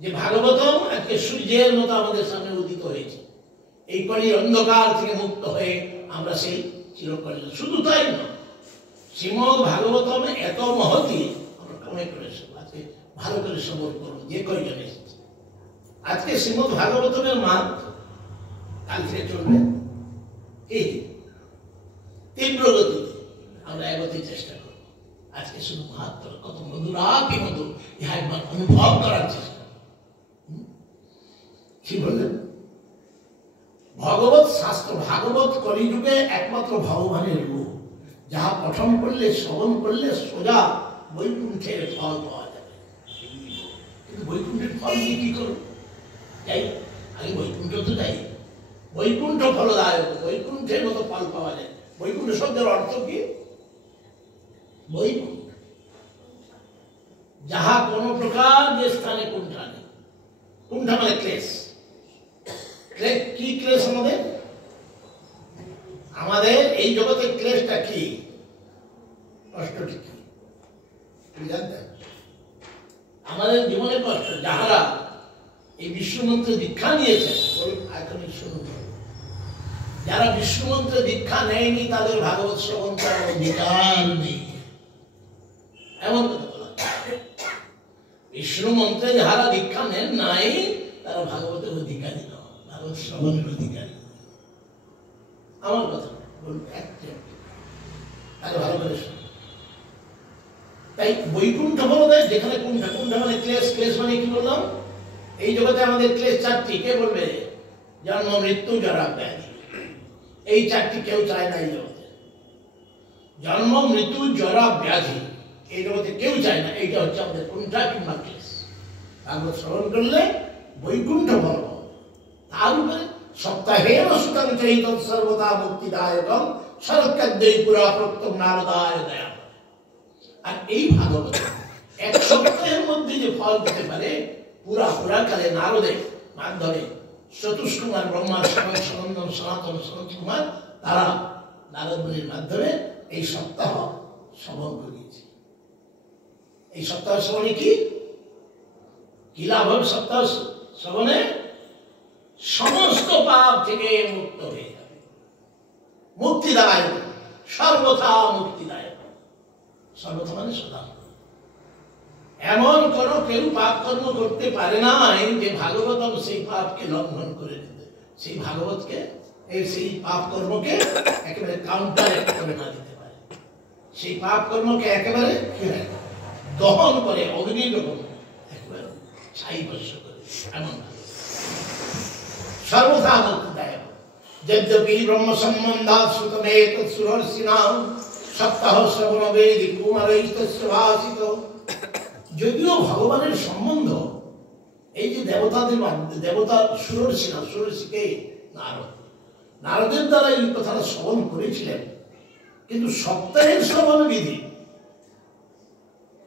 যে ভাগবতম আজকে সূর্যের মতো আমাদের সামনে উদিত হয়েছে। এই কলির অন্ধকার থেকে মুক্ত হয়ে আমরা সেই চিরকলিল। শুধু তাই নয়, শ্রীমদ্ ভাগবতম এত মহতি, আমরা কমে করে আজকে ভালো করে শ্রবণ করবো যে কয়জন এসেছে। আজকে শ্রীমদ্ ভাগবতমের মাহাত্ম্য কাল থেকে চলবে এই তীব্র গতিতে আমরা এগোতে চেষ্টা করব। আজকে শুধু মাহাত্ম্য কত মধুরাতি মধুর, ইহা একবার অনুভব করার চেষ্টা। কি বললেন? ভগবত শাস্ত্র, ভাগবত কলিযুগে একমাত্র ভগবানের রূপ, যাহা পঠন করলে শ্রবণ করলে সোজা বৈকুণ্ঠের ফল পাওয়া যাবে। কিন্তু বৈকুণ্ঠের ফল নিয়ে কি করব? যাই আগে বৈকুণ্ঠ তো যাই, বৈকুণ্ঠ ফলদায়ক, বৈকুণ্ঠের মতো ফল পাওয়া যায়। বৈকুণ্ঠ শব্দের অর্থ কি? বৈকুণ্ঠ, যাহা কোন প্রকার যে স্থানে কুণ্ঠা নেই। কুণ্ঠা মানে ক্লেশ। কি ক্লেশ আমাদের? আমাদের এই জগতের ক্লেশটা কি, কষ্টটি কি জানতেন? আমাদের জীবনের কষ্ট। যাহারা এই বিশ্বমন্ত্রে দীক্ষা নিয়েছেন, যারা বিশ্বমন্ত্রে দীক্ষা নেয়নি তাদের ভাগবত শ্রবণ করার অধিকার নেই, এমন কথা বলা। বিষ্ণু মন্ত্রে যারা দীক্ষা নেন নাই তারা ভাগবতের অধিকারী নয়, ভাগবত শ্রবণের অধিকারী। আমার কথা বলবো তাহলে ভালো করে। তাই বৈকুণ্ঠ বলা যায় যেখানে কুণ্ঠা। কুণ্ঠা মানে ক্লেশ। ক্লেশ মানে কি বললাম? এই জগতে আমাদের ক্লেশ চারটি। কে বলবে? জন্ম, মৃত্যু, জরা, ব্যাধি। এই চারটি কেউ চায় না এই জগতে। জন্ম, মৃত্যু, জরা, ব্যাধি এই জগতে কেউ চায় না। এইটা হচ্ছে আমাদের কুণ্ঠা কিংবা ক্লেশ। ভাগবত শ্রবণ করলে বৈকুণ্ঠ বলব। তার উপরে সপ্তাহে সুতরাং চৈত সর্বদা মুক্তিদায়কম শরৎকাদ্যই পুরা প্রত্যম নারদায় দয়া। আর এই ভাগবত এক সপ্তাহের মধ্যে যে ফল দিতে পারে, পুরা কালে নারদের মাধ্যমে চতুষ্কুমার ব্রহ্মা, সনন্দন, সনাতন, সনত কুমার তারা নারদ মুনির মাধ্যমে এই সপ্তাহ শ্রবণ করিয়েছে। এই সপ্তাহ শ্রবণে কি লাভ হবে? সপ্তাহ শ্রবণে সমস্ত পাপ থেকে মুক্ত হয়ে যাবে। মুক্তিদায়ক, সর্বথা মুক্তিদায়ক। সর্বথা মানে সদা। এমন কোন কেউ পাপ কর্ম করতে পারে না যে ভাগবতম সেই পাপকে লঙ্ঘন করে দিতে, সেই ভাগবতকে সেই পাপ কর্মকে একেবারে কাউন্টার করে না দিতে পারে। সেই পাপ কর্মকে একেবারে দহন করে, অগ্নির রকম একেবারে ছাই ভস্য করে। এমন সর্বথা মুক্তিদায়ক। যদ্যপি ব্রহ্ম সম্বন্ধাৎ শ্রুতমে তৎসুরর্ষিণাম সপ্তাহ শ্রবণ বেদি কুমারৈস্তস্য ভাসিত। যদিও ভগবানের সম্বন্ধ এই যে দেবতাদের দেবতা সুরর্ষিনা, সুরর্ষিকে নারদের দ্বারা এই কথাটা শ্রবণ করেছিলেন, কিন্তু সপ্তাহের শ্রবণ বিধি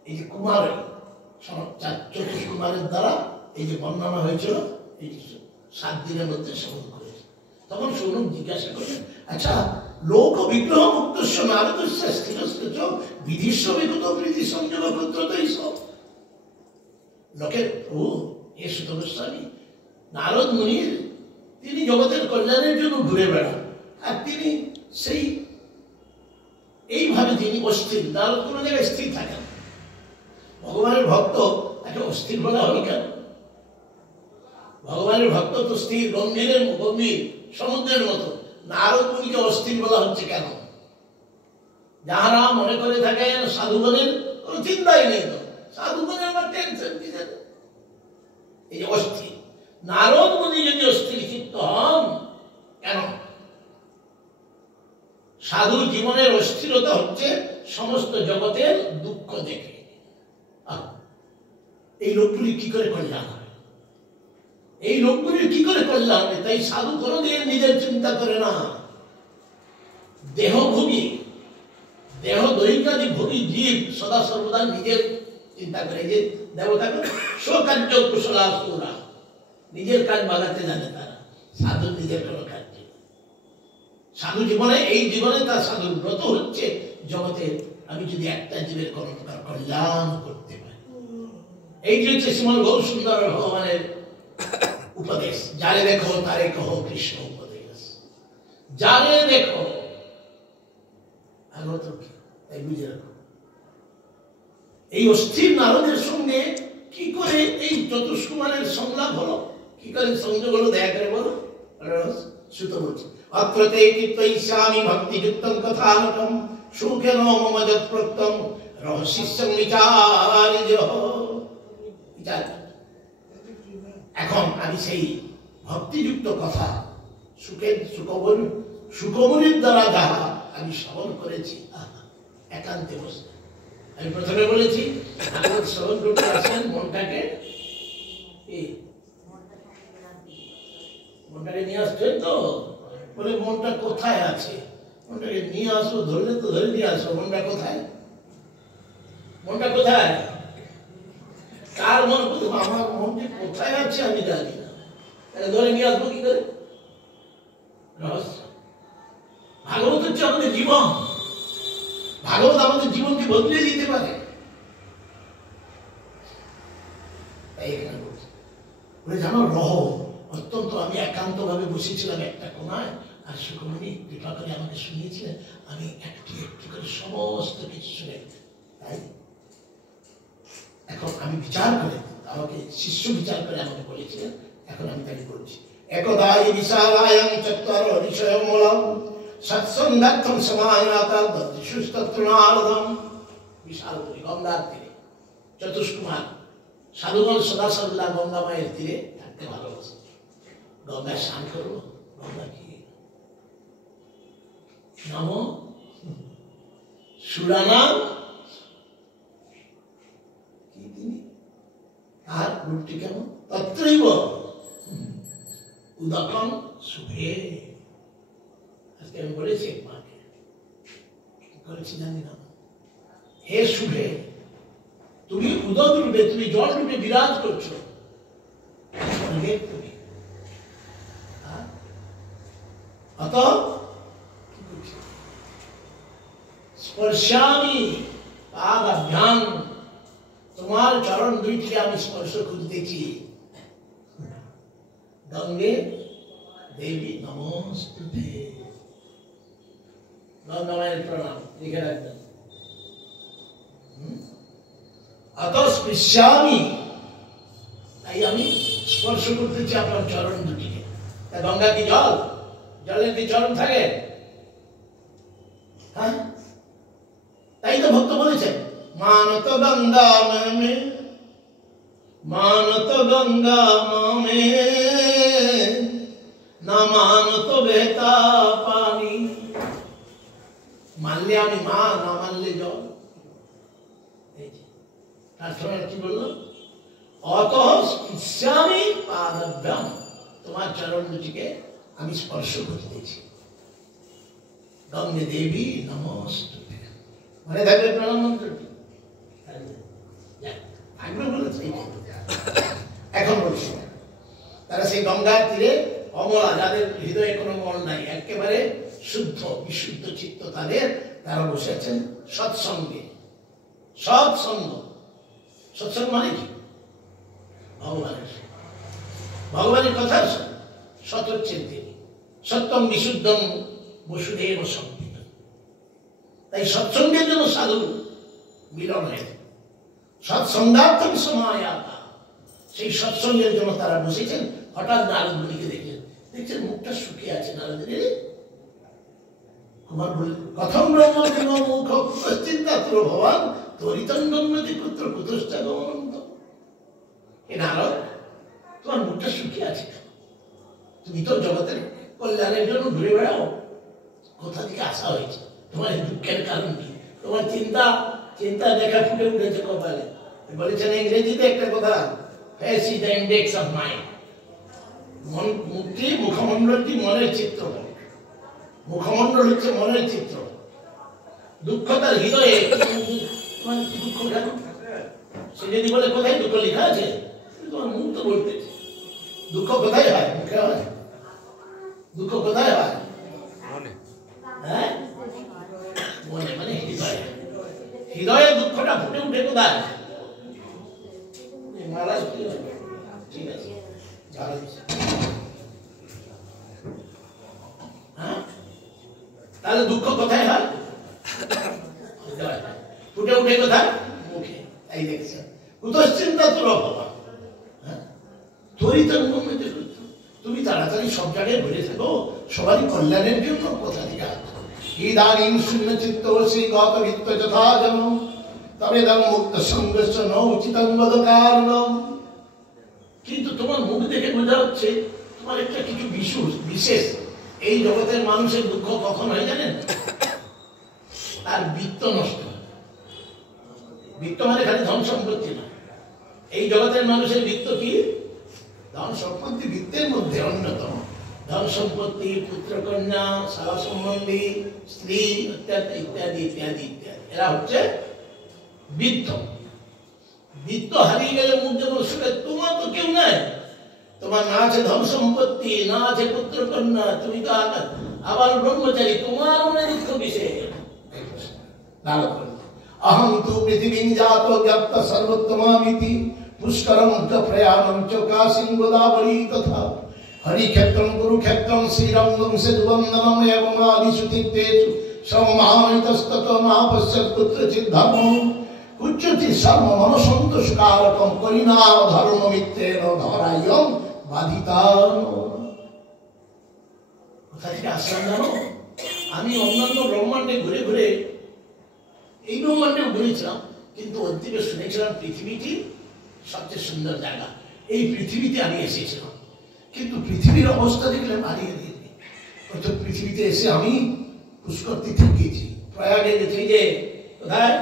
এই যে কুমার চতুষ্কুমারের দ্বারা এই যে বর্ণনা হয়েছিল, এই 7 দিনের মধ্যে শ্রবণ করেছে। তখন সৌনক জিজ্ঞাসা করলেন, আচ্ছা লোক বিগ্রহ মুক্তস্য নারদস্য স্থিরস্য বিধিস্ব বিগত প্রীতি সংযোগ ক্ষুদ্রতই সব। লোকের প্রভু এ সুত গোস্বামী নারদ মুনির তিনি জগতের কল্যাণের জন্য ঘুরে বেড়ান, আর তিনি সেই এইভাবে তিনি অস্থির। নারদ কোনো জায়গায় স্থির থাকেন। ভগবানের ভক্ত তাকে অস্থির বলা হলো কেন? ভগবানের ভক্ত তো স্থির, গম্ভীরের গম্ভীর সমুদ্রের মতো। নারদ মুনিকে অস্থির বলা হচ্ছে কেন? যাহারা মনে করে থাকেন সাধুগণের কোনো চিন্তাই নেই, তো সাধুগণের আমার টেনশন কি জানে, এই যে অস্থির। নারদ মুনি যদি অস্থির চিত্ত হন কেন? সাধু জীবনের অস্থিরতা হচ্ছে সমস্ত জগতের দুঃখ দেখে। এই লোকগুলি কি করে কল্যাণ হবে? এই লোকগুলির কি করে কল্যাণ হবে? তাই সাধু কোনোদিন নিজের চিন্তা করে না। দেহভোগী, দেহ দৈহিকাদি ভোগী জীব সদা সর্বদা নিজের চিন্তা করে। যে দেবতা স্বকার্য কুশলাসুরা, নিজের কাজ বাগাতে জানে তারা। সাধু নিজের কোনো কাজ। সাধু জীবনে, এই জীবনে তার সাধুর ব্রত হচ্ছে জগতে আমি যদি একটা জীবের কোনো প্রকার কল্যাণ করতে পারি। এইটি হচ্ছে শ্রীমন গৌর সুন্দর ভগবানের উপদেশ। যারে দেখো তারে কহ কৃষ্ণ উপদেশ। যারে দেখো, তাই বুঝে রাখো। এই অস্থির নারদের সঙ্গে কি করে এই চতুষ্কুমারের সংলাপ হলো, কি করে সংযোগ হলো, দয়া করে বলো। সুত বলছে, অত্রতে কীর্তয়িষ্যামি ভক্তিযুক্তং কথানকম সুখেন মম যৎপ্রোক্তং রহস্যং বিচারিজঃ। এখন আমি সেই ভক্তিযুক্ত কথা সুকমনির দ্বারা যাহা আমি শ্রবণ করেছি একান্তে বসে। আমি প্রথমে বলেছি শ্রবণ করতে আসেন মনটাকে মনটাকে নিয়ে আসছেন তো? বলে মনটা কোথায় আছে? মনটাকে নিয়ে আসো, ধরলে তো ধরে নিয়ে আসো। মনটা কোথায়? মনটা কোথায়? কার মন? আমার মনটি কোথায় আছে আমি জানি না, ধরে নিয়ে আসবো কি করে? রহস্য। ভাগবত হচ্ছে আমাদের জীবন। ভাগবত আমাদের জীবনকে বদলে দিতে পারে। জানো রহ অত্যন্ত, আমি একান্ত ভাবে বসেছিলাম একটা কোনায়, আর সুখমণি কৃপা করে আমাকে শুনিয়েছিলেন। আমি একটু একটু করে সমস্ত কিছু শুনে, তাই এখন আমি বিচার করে, আমাকে শিষ্য বিচার করে আমাকে বলেছিলেন, এখন আমি তাকে বলছি। একদা বিশালায়ং চত্বর ঋষয়মূলম সৎসঙ্গার্থম সমায়াতা দদ্দিশুস্তত্রনারদম। বিশাল গঙ্গার তীরে চতুষ্কুমার সাধুগণ সদা সর্বদা গঙ্গা মায়ের তীরে থাকতে ভালোবাসে। গঙ্গায় স্নান করবো, গঙ্গা কি নম সুরানাম কি তিনি, আর রূপটি কেমন? তত্রৈব উদকম শুভে। আজকে আমি বলেছি মাকে, কি করেছি জানি না। হে শুভে, তুমি উদক রূপে, তুমি জল রূপে বিরাজ করছো। তুমি অত স্পর্শামি পাদাভ্যাং, তোমার চরণ দুইটিকে আমি স্পর্শ করতেছি। গঙ্গে দেবী নমস্তুতে। গঙ্গা মায়ের প্রণাম লিখে রাখবেন। অত স্পৃশ্যামি, তাই আমি স্পর্শ করতেছি আপনার চরণ দুটিকে। গঙ্গা কি জল? জলের কি চরণ থাকে? হ্যাঁ, তাই তো ভক্ত বলেছেন মানত গঙ্গা মামে, মানত গঙ্গা মামে, না মানত বেতা পানি। মানলে আমি মা, না মানলে জল। তার কি বললো? অত স্পৃশ্যামি পাদাভ্যাং, তোমার চরণ দুটিকে আমি স্পর্শ করতেছি। গঙ্গে দেবী নমস্তুতে। মনে থাকবে প্রণাম মন্ত্রটি? থাকবে বলেছে। এখন বলছি, তারা সেই গঙ্গার তীরে অমলা, যাদের হৃদয়ে কোনো মন নাই, একেবারে শুদ্ধ বিশুদ্ধ চিত্ত তাদের, তারা বসেছেন সৎসঙ্গে। সৎসঙ্গ, সৎসঙ্গ মানে কি? ভগবানের, ভগবানের কথা। সৎ হচ্ছেন তিনি, সত্যম বিশুদ্ধম বসুদেব সংবিত। তাই সৎসঙ্গের জন্য সাধু মিলন হয়। সৎসঙ্গার্থম সমায়াতা, সেই সৎসঙ্গের জন্য তারা বসেছেন। হঠাৎ নারদ মুনিকে দেখলেন, দেখছেন মুখটা শুকিয়ে আছে নারদের। কুমার বললেন, কথম ব্রহ্ম মুখ চিন্তা তোর ভগবান তরিতন্নতি পুত্র কুতস্থা গমন্ত। এ নারদ, তোমার মুখটা শুকিয়ে আছে, তুমি তো জগতের কল্যাণের জন্য ঘুরে বেড়াও, কোথা থেকে আসা হয়েছে? তোমার দুঃখের কারণ কি? তোমার চিন্তা, চিন্তা দেখা ফুটে উঠেছে কপালে। বলেছেন ইংরেজিতে একটা কথা, face is the index of mind. মন, মুখটি, মুখমণ্ডলটি মনের চিত্র। মুখমণ্ডল হচ্ছে মনের চিত্র। দুঃখ তার হৃদয়ে। তোমার দুঃখ কেন? সে যদি বলে কোথায় দুঃখ লেখা আছে, তোমার মুখ তো বলতেছে। দুঃখ কোথায় হয়? মুখে হয়। দুঃখ কোথায় হয়? হ্যাঁ, মনে, মানে হৃদয়ে। হৃদয়ে দুঃখটা ফুটে উঠে কোথায়? মহারাজ ঠিক আছে, হ্যাঁ, তাহলে দুঃখ কোথায় হয়? ফুটে উঠে কোথায়? মুখে। এই দেখছেন, কুতশ্চিন্তা তোর ভগবান। হ্যাঁ, তরিতন্নতি পুত্র, তুমি তাড়াতাড়ি সব জায়গায় ঘুরে থাকো, সবারই কল্যাণের জন্য। কোথা থেকে ইদানীং শূন্য চিত্তবশী গত ভিত্ত যথা জন, তবে দম মুক্ত সংঘর্ষ ন উচিতং বদ কারণম। কিন্তু তোমার মুখ দেখে বোঝা হচ্ছে তোমার একটা কিছু বিশেষ। এই জগতের মানুষের দুঃখ কখন হয় জানেন? তার বৃত্ত নষ্ট। বৃত্ত মানে খালি ধন সম্পত্তি না। এই জগতের মানুষের বৃত্ত কি? ধন সম্পত্তি বৃত্তের মধ্যে অন্যতম। धन सम्पत्ति, पुत्र कन्या, शाला सम्बन्धी, स्त्री इत्यादि इत्यादि इत्यादि इत्यादि एरा হচ্ছে বৃত্ত। বৃত্ত হারিয়ে গেলে মুখ যখন শুনে তোমার তো কেউ নাই, তোমার না আছে ধন সম্পত্তি, না আছে পুত্র কন্যা, তুমি তো আবার ব্রহ্মচারী, তোমার মনে দুঃখ কিসে? अहम तु पृथिवीं जातो व्यक्त सर्वोत्तमामिति पुष्करं च प्रयाणं च काशीं गोदावरी तथा हरिक्षेत्रं कुरुक्षेत्रं श्रीरंगं सेतुवन्दनम् एवं आदिषुतीर्थेषु सम्मानितस्ततो न पश्यत् कुत्रचित् धर्मं कुत्रचित् सर्वमनसन्तोषकारकं कलिनाव धर्ममित्रेण धरायं बाधितान्। কোথা থেকে আসলাম জানো? আমি অন্যান্য ব্রহ্মাণ্ডে ঘুরে ঘুরে এই ব্রহ্মাণ্ডেও ঘুরেছিলাম, কিন্তু অন্তিমে শুনেছিলাম পৃথিবীটি সবচেয়ে সুন্দর জায়গা। এই পৃথিবীতে আমি এসেছিলাম, কিন্তু পৃথিবীর অবস্থা দেখলে মারিয়ে দিয়েছি। হয়তো পৃথিবীতে এসে আমি পুষ্কর তীর্থে গিয়েছি, প্রয়াগে গেছি, যে কোথায়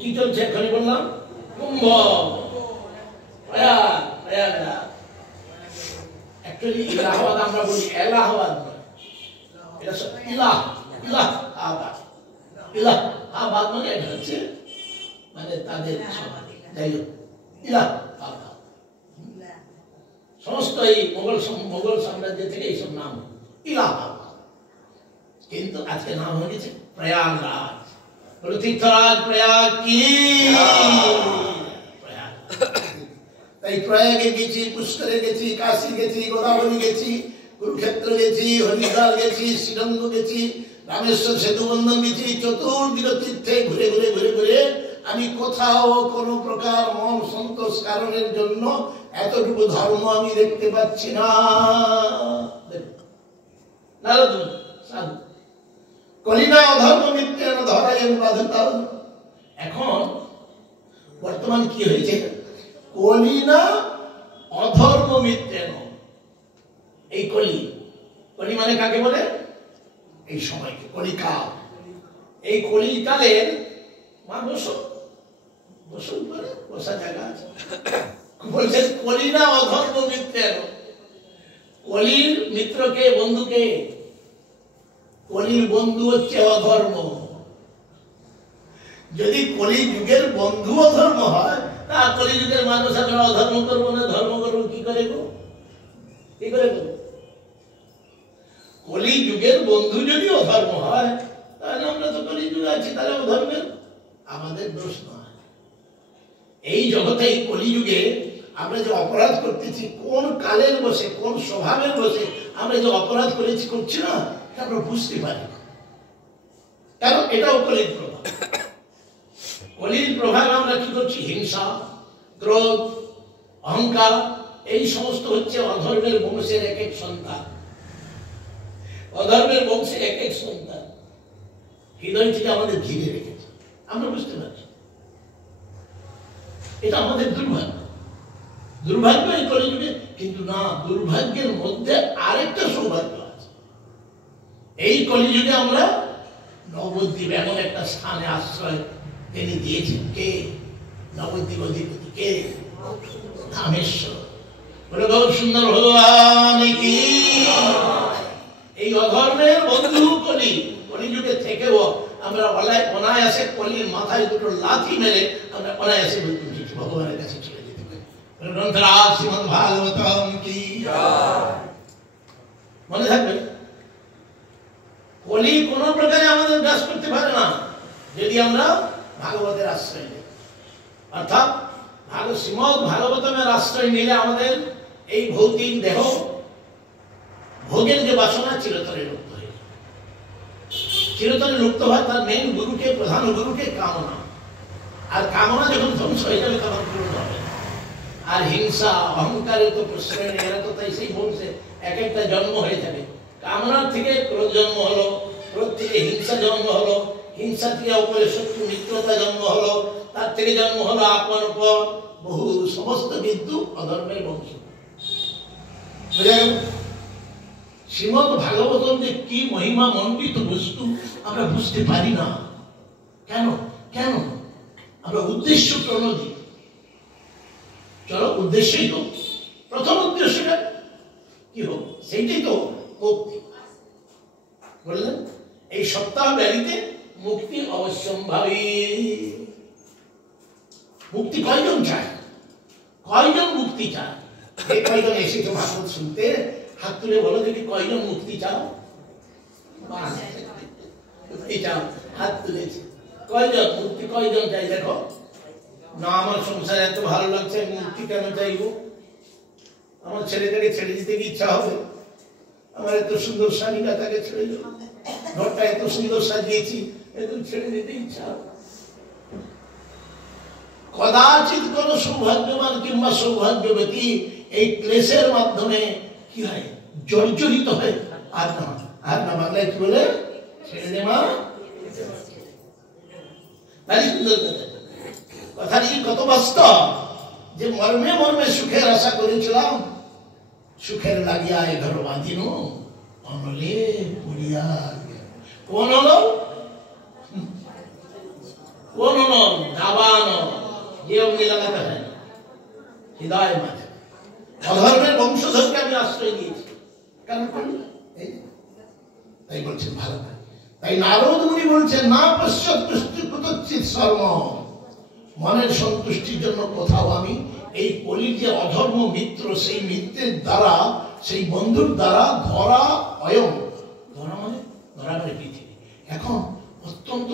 কি চলছে এখানে বললাম, কুম্ভ, প্রয়াগ, প্রয়াগরাজ। অ্যাকচুয়ালি ইলাহাবাদ আমরা বলি এলাহাবাদ নয়, এটা সব ইলাহাবাদ। ইলাহাবাদ মানে এটা হচ্ছে মানে তাদের সমাধি, যাই হোক ইলাহাবাদ সমস্ত এই মোগল সাম্রাজ্য থেকে এইসব নাম ইলাহাবাদ, কিন্তু আজকে নাম হয়ে গেছে প্রয়াগরাজ। তীর্থরাজ প্রয়াগ কি, প্রয়াগ। তাই প্রয়াগে গেছি, পুষ্করে গেছি, কাশী গেছি, গোদাবরী গেছি, কুরুক্ষেত্র গেছি, হরিদ্বার গেছি, শ্রীরঙ্গ গেছি, রামেশ্বর সেতু বন্ধন গেছি। চতুর্দিক তীর্থে ঘুরে ঘুরে ঘুরে ঘুরে আমি কোথাও কোনো প্রকার মন সন্তোষ কারণের জন্য এতটুকু ধর্ম আমি দেখতে পাচ্ছি না। কলিনা অধর্ম মিথ্যেন ধরায়ন বাধিতান। এখন বর্তমান কি হয়েছে, কলিনা অধর্ম মিথ্যেন। এই কলি, কলি মানে কাকে বলে, এই সময়কে কলিকাল। এই কলিকালের মা বসো, বসো উপরে, বসা জায়গা আছে। বলছেন কলিনা অধর্ম মিত্রের। কলির মিত্রকে, বন্ধুকে, কলির বন্ধু হচ্ছে অধর্ম। যদি কলি যুগের বন্ধু অধর্ম হয়, তা কলি যুগের মানুষ আমরা অধর্ম করবো না, ধর্ম করবো কি করে গো, কি করে গো? কলি যুগের বন্ধু যদি অধর্ম হয়, তাহলে আমরা তো কলি যুগে আছি, তাহলে অধর্মের আমাদের দোষ নয়। এই জগতে এই কলি যুগে আমরা যে অপরাধ করতেছি, কোন কালের বসে, কোন স্বভাবের বসে আমরা যে অপরাধ করেছি, করছি না, আমরা বুঝতে পারি। কারণ এটাও কলির প্রভাব। কলির প্রভাবে আমরা কি করছি, হিংসা, ক্রোধ, অহংকার, এই সমস্ত হচ্ছে অধর্মের বংশের এক এক সন্তান। অধর্মের বংশের এক এক সন্তান হৃদয় থেকে আমাদের ঘিরে রেখেছে, আমরা বুঝতে পারছি। এটা আমাদের দুর্ভাগ্য, দুর্ভাগ্য এই কলিযুগে। কিন্তু না, দুর্ভাগ্যের মধ্যে আরেকটা সৌভাগ্য আছে। এই কলিযুগে আমরা নবদ্বীপ এমন একটা স্থানে আশ্রয় তিনি দিয়েছেন। কে? নবদ্বীপ অধিপতি কে? রামেশ্বর। বলে গৌর সুন্দর ভগবান কি। এই অধর্মের বন্ধু কলি, কলিযুগে থেকেও আমরা অনায়াসে কলির মাথায় দুটো লাথি মেরে আমরা অনায়াসে ভগবানের কাছে চলে যেতে পারি। গ্রন্থরাজ শ্রীমদ্ ভাগবতম কি। মনে থাকবে, কলি কোন প্রকারে আমাদের গ্রাস করতে পারে না যদি আমরা ভাগবতের আশ্রয় নিই। অর্থাৎ শ্রীমদ্ ভাগবতমের আশ্রয় নিলে আমাদের এই ভৌতিক দেহ ভোগের যে বাসনা চিরতরে লুপ্ত হয়ে যায়। চিরতরে লুপ্ত হয় তার মেন গুরুকে, প্রধান গুরুকে কামনা। আর কামনা যখন ধ্বংস হয়ে যাবে তখন পূর্ণ হবে। আর হিংসা, অহংকারের তো প্রশ্রয় নেই, এরা তো তাই সেই বংশে এক একটা জন্ম হয়ে যাবে। কামনার থেকে ক্রোধ জন্ম হলো, ক্রোধ থেকে হিংসা জন্ম হলো, হিংসা থেকে অপরে শত্রু মিত্রতা জন্ম হলো, তার থেকে জন্ম হলো আপন উপর বহু সমস্ত বিদ্যু অধর্মের বংশ। শ্রীমদ্ ভাগবতম যে কি মহিমা মণ্ডিত বস্তু আমরা বুঝতে পারি না। কেন? কেন? আমরা উদ্দেশ্য প্রণোদিত। চলো উদ্দেশ্যই হোক। প্রথম উদ্দেশ্যটা কি হোক? সে সেইটাই তো মুক্তি। বললেন এই সপ্তাহ ব্যাধিতে মুক্তি অবশ্যম্ভাবী। মুক্তি কয়জন চায়? কয়জন মুক্তি চায়? এই কয়জন এসেছে ভাগবত শুনতে? হাত তুলে বলো দেখি কয়জন মুক্তি চাও? মুক্তি চাও, হাত তুলেছে। কয়জন মুক্তি কয়জন চাই দেখো? না আমার সংসার এত ভালো লাগছে, মুক্তি কেন চাইবো? আমার ছেলেটাকে ছেড়ে দিতে কি ইচ্ছা হবে? আমার এত সুন্দর স্বামীটা তাকে ছেড়ে দেব, ঘরটা এত সুন্দর সাজিয়েছি, এত ছেড়ে দিতে ইচ্ছা হবে? কদাচিৎ কোন সৌভাগ্যবান কিংবা সৌভাগ্যবতী এই ক্লেশের মাধ্যমে কি হয়? জর্জরিত হয়। আর না বাংলায় কি বলে? ছেড়ে দে মা। কথাটি কত বাস্তব যে মর্মে মর্মে সুখের আশা করেছিলাম, সুখের লাগিয়া এ ঘর বাঁধিন অনলে পড়িয়া। কোন হলো? কোন নল? দাবান যে অগ্নি লাগাতে হয় না হৃদয় মাঝে। অধর্মের বংশধরকে আমি আশ্রয় দিয়েছি, কেন করলি? তাই বলছেন ভালো না। তাই নারদ মুনি বলছেন না পশ্চাৎ কুতচিৎ শর্ম, মনের সন্তুষ্টির জন্য কোথাও আমি এই কলির যে অধর্ম মিত্র, সেই মিত্রের দ্বারা, সেই বন্ধুর দ্বারা ধরা অয়ম, ধরা মানে পৃথিবী এখন অত্যন্ত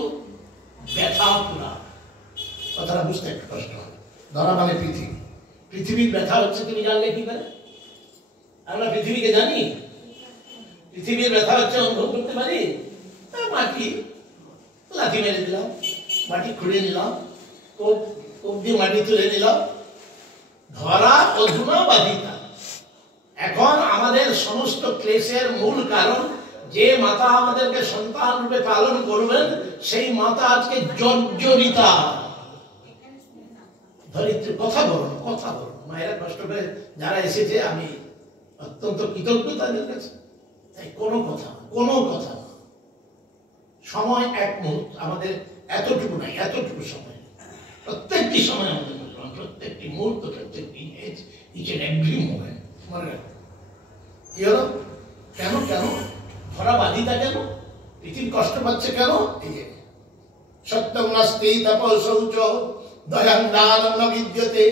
ব্যথা পুরা। কথাটা বুঝতে একটু কষ্ট হবে। ধরা মানে পৃথিবী, পৃথিবীর ব্যথা হচ্ছে তুমি জানলে কি করে? আমরা পৃথিবীকে জানি? পৃথিবীর ব্যথা হচ্ছে অনুভব করতে পারি? মাটি লাঠি মেরে দিলাম, মাটি খুঁড়ে নিলাম, কোপ দিয়ে মাটি তুলে নিলাম, ধরা অধুনা বাধিতা। এখন আমাদের সমস্ত ক্লেশের মূল কারণ যে মাতা আমাদেরকে সন্তান রূপে পালন করবেন, সেই মাতা আজকে জর্জরিতা। ধরিত্রী কথা বলুন, কথা বলুন। মায়েরা কষ্ট করে যারা এসেছে, আমি অত্যন্ত কৃতজ্ঞ তাদের কাছে। তাই কোনো কথা না। সময় এক মুহূর্ত, আমাদের এতটুকু নাই, এতটুকু সময়। প্রত্যেকটি সময় আমাদের মুসলমান, প্রত্যেকটি মুহূর্ত, প্রত্যেকটি ইচ এন্ড এভরি মোমেন্ট মনে রাখো। কি হলো? কেন ধরা বাধিতা কেন? পৃথিবী কষ্ট পাচ্ছে কেন? এই যে সত্যম নাস্তি তপসৌচ দয়াং দানং ন বিদ্যতে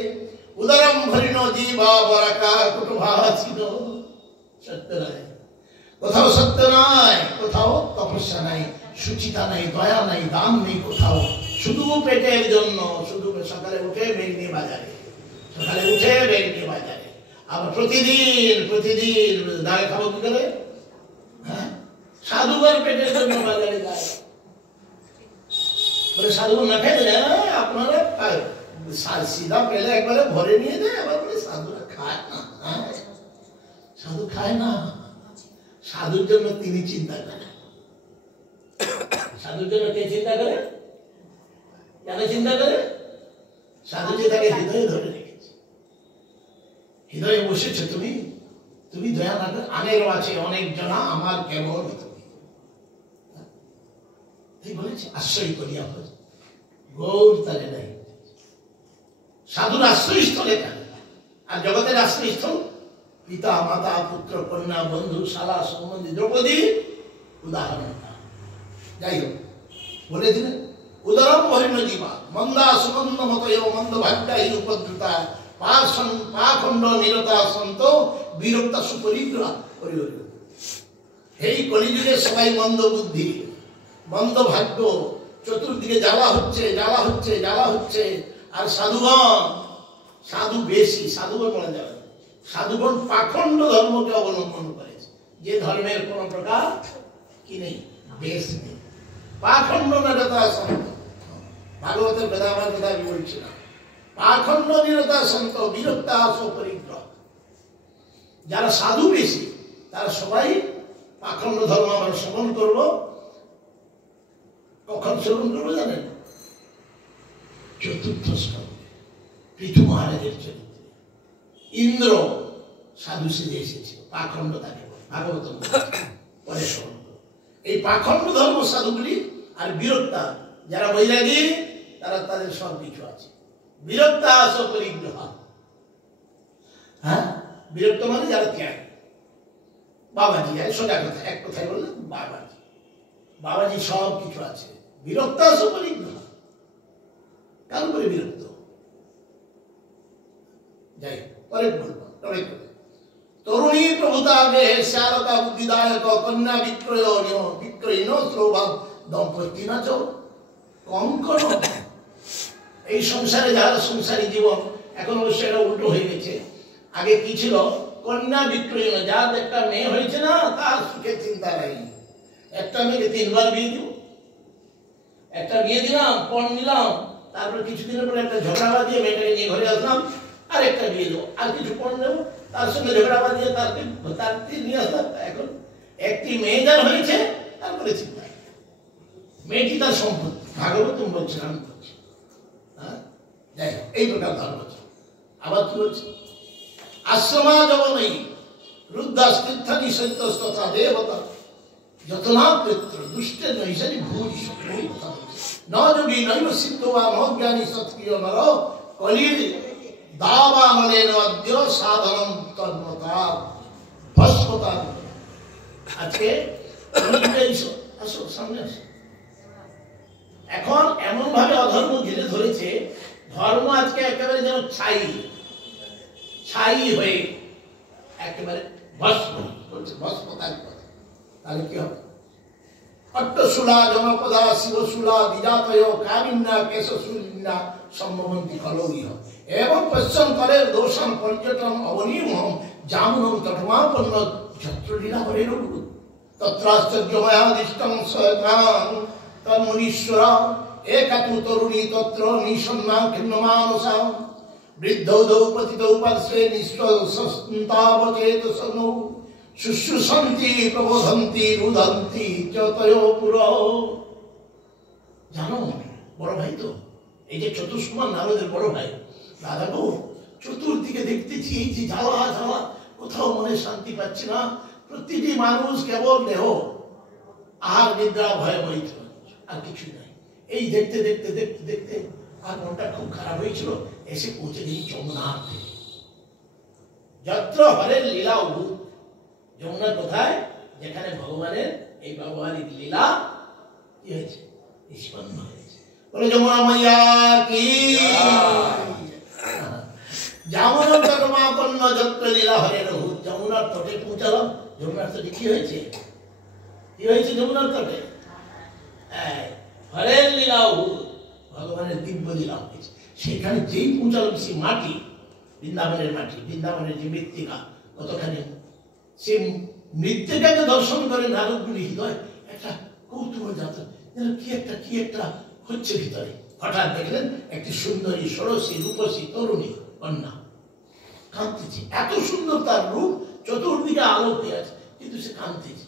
উদরম ভরিণ জীবা বরাকা কুটুভাসিন। সত্য নাই, কোথাও সত্য নাই, কোথাও তপস্যা নাই, সুচিতা নাই, দয়া নাই, দান নেই কোথাও। শুধু পেটের জন্য, শুধু সকালে উঠে বেগ নিয়ে বাজারে, আবার প্রতিদিন দাঁড়ে খাবো কি করে? হ্যাঁ, সাধুঘর পেটের জন্য বাজারে যায়। বলে সাধুঘর না খেলে আপনারা সিধা পেলে একবারে ভরে নিয়ে যায়। আবার বলে সাধুরা খায় না। সাধু খায় না, সাধুর জন্য তিনি চিন্তা করেন। সাধুর জন্য কে চিন্তা করে? কেন চিন্তা করে? সাধু যে তাকে হৃদয়ে ধরে রেখেছে, হৃদয়ে বসেছে। তুমি দয়া না করে, আনেরও আছে অনেক জনা, আমার কেবল তুমি। এই বলেছে আশ্রয় করিয়া গৌর তালে নাই। সাধুর আশ্রয়স্থলে কেন? আর জগতের আশ্রয়স্থল পিতা, মাতা, পুত্র, কন্যা, বন্ধু, শালা, সম্বন্ধী, দ্রৌপদী উদাহরণ। যাই হোক, বলে দিলেন উদরম বহির্ণ জীবা মন্দা সুমন্দ মতয় মন্দ ভাগ্যাই উপদ্রুতা পাখণ্ড নিরতা সন্ত বিরক্তা সুপরিগ্রহ। এই কলিযুগে সবাই মন্দ বুদ্ধি, মন্দ ভাগ্য, চতুর্দিকে জ্বালা হচ্ছে। আর সাধু বেশি, সাধুগণ বলা যাবে, সাধুগণ পাখণ্ড ধর্মকে অবলম্বন করেছে, যে ধর্মের কোন প্রকার কি নেই, বেশ নেই। পাখণ্ড নিরতা সন্ত, ভাগবতের কথা আমার কথা আমি বলছি না। পাখণ্ড নিরতা সন্ত বিরক্তা সুপরিগ্রহ। যারা সাধু বেশি তারা সবাই পাখণ্ড ধর্ম আমরা শ্রবণ করব। কখন শ্রবণ করবো জানেন? চতুর্থ স্কন্ধে পৃথু মহারাজের চরিত্রে ইন্দ্র সাধু সেজে এসেছিল, পাখণ্ড তাকে ভাগবত পরে শ্রবণ করব। এই পাখণ্ড ধর্ম সাধুগুলি আর বিরক্তা যারা বৈরাগী, তারা তাদের সব কিছু আছে। বিরক্তা সুপরিগ্রহ। হ্যাঁ, বিরক্ত মানে যারা ত্যাগ, বাবাজি, সোজা কথা, এক কথায় বললাম বাবাজি। বাবাজি সব কিছু আছে, বিরক্ত আছে বলি না, কার উপরে বিরক্ত? যাই পরে বলবো। তরুণী প্রভুতাবে শ্যালকা বুদ্ধিদায়ক কন্যা বিক্রয়ীন স্রোভাব দম্পতি নাচ কম করো। এই সংসারে যারা সংসারী জীবন, এখন অবশ্যই এটা উল্টো হয়ে গেছে। আগে কি ছিল? কন্যা বিক্রয়ীন, যার একটা মেয়ে হয়েছে না তার সুখে চিন্তা নাই। একটা মেয়েকে 3 বার বিয়ে দিব, একটা বিয়ে দিলাম, পণ নিলাম, তারপর কিছুদিনের পরে একটা ঝগড়া দিয়ে মেয়েটাকে নিয়ে ঘরে আসলাম, আর একটা বিয়ে দেবো, আর কিছু পণ নেবো, তার সঙ্গে ঝগড়া দিয়ে তার নিয়ে আসলাম। এখন একটি মেয়ে যার হয়েছে, তারপরে চিন্তা, মেয়েটি তার সম্পত্তি। ভাগবতম বলছে, আমি বলছি। হ্যাঁ, যাই হোক, এই প্রকার ধর্ম। আবার কি বলছে? আশ্রমা জবনই রুদ্রাস্তীর্থানি সত্যস্তথা দেবতা যতনা পিতৃ দুষ্টে নৈশানি ভূরি সকলই কথা বলছে। ন যোগী নৈব সিদ্ধ বা নজ্ঞানী সৎক্রিয় নর কলির দাবানলেন অদ্য সাধনম তন্মতা ভস্মতা। আজকে আসো সামনে আসো। এখন এমন ভাবে অধর্ম ঘিরে ধরেছে, ধর্ম আজকে একেবারে যেন ছাই হয়ে একেবারে ভস্ম করছে, ভস্মতার কথা। তাহলে কি হবে? অট্টশূলা জনপদা শিবশূলা দ্বিজাতয় কামিন্না কেশশূলিন্না সম্ভবন্তী খলৌরিহ এবং পশ্চিম করের দোষম পর্যটন অবনীমহম জামুনম তটমাপন্ন ছত্রলীলা হরে রঘু তত্রাশ্চর্যময়াদিষ্টং স্বয়ং তন্মুনীশ্বর একাতু তরুণী তত্র নিঃসন্না খিন্নমানসা বৃদ্ধৌদৌ পতিতৌ পার্শ্বে নিঃশ্বাসন্তাবচেতসনৌ শুশ্রূষন্তি প্রবোধন্তি রুদন্তি চতয়ো পুর। জানো বড় ভাই তো, এই যে চতুষ্কুমার নারদের বড় ভাই দাদা গো, চতুর্দিকে দেখতেছি এই যে জ্বালা জ্বালা, কোথাও মনে শান্তি পাচ্ছি না। প্রতিটি মানুষ কেবল দেহ আহার নিদ্রা ভয়ে বহিত, আর কিছু নাই। এই দেখতে দেখতে দেখতে দেখতে আর মনটা খুব খারাপ হয়েছিল। এসে পৌঁছে গেছি যমুনার থেকে। যত্র হরের লীলা অভূত, যমুনা কোথায়? যেখানে ভগবানের এই ব্যবহারিক লীলা কি হয়েছে, নিষ্পন্ন হয়েছে। বলে যমুনা মাইয়া কি যমুনা তটমাপন্ন যত্র লীলা হরের অভূত। যমুনার তটে পৌঁছালাম। যমুনার তটে কি হয়েছে? কি হয়েছে যমুনার তটে? হরের লীলা অভূত, ভগবানের দিব্য লীলা হয়েছে। সেখানে যেই পৌঁছালাম, সেই মাটি বৃন্দাবনের মাটি, বৃন্দাবনের যে মৃত্তিকা কতখানি, সে মৃত্তিকাকে দর্শন করে নারদমুনি হৃদয় একটা কৌতূহল জাত, যেন কি একটা হচ্ছে ভিতরে। হঠাৎ দেখলেন একটি সুন্দরী ষোড়শী রূপসী তরুণী কন্যা কাঁদতেছে। এত সুন্দর তার রূপ, চতুর্দিকে আলো হয়ে আছে, কিন্তু সে কাঁদতেছে।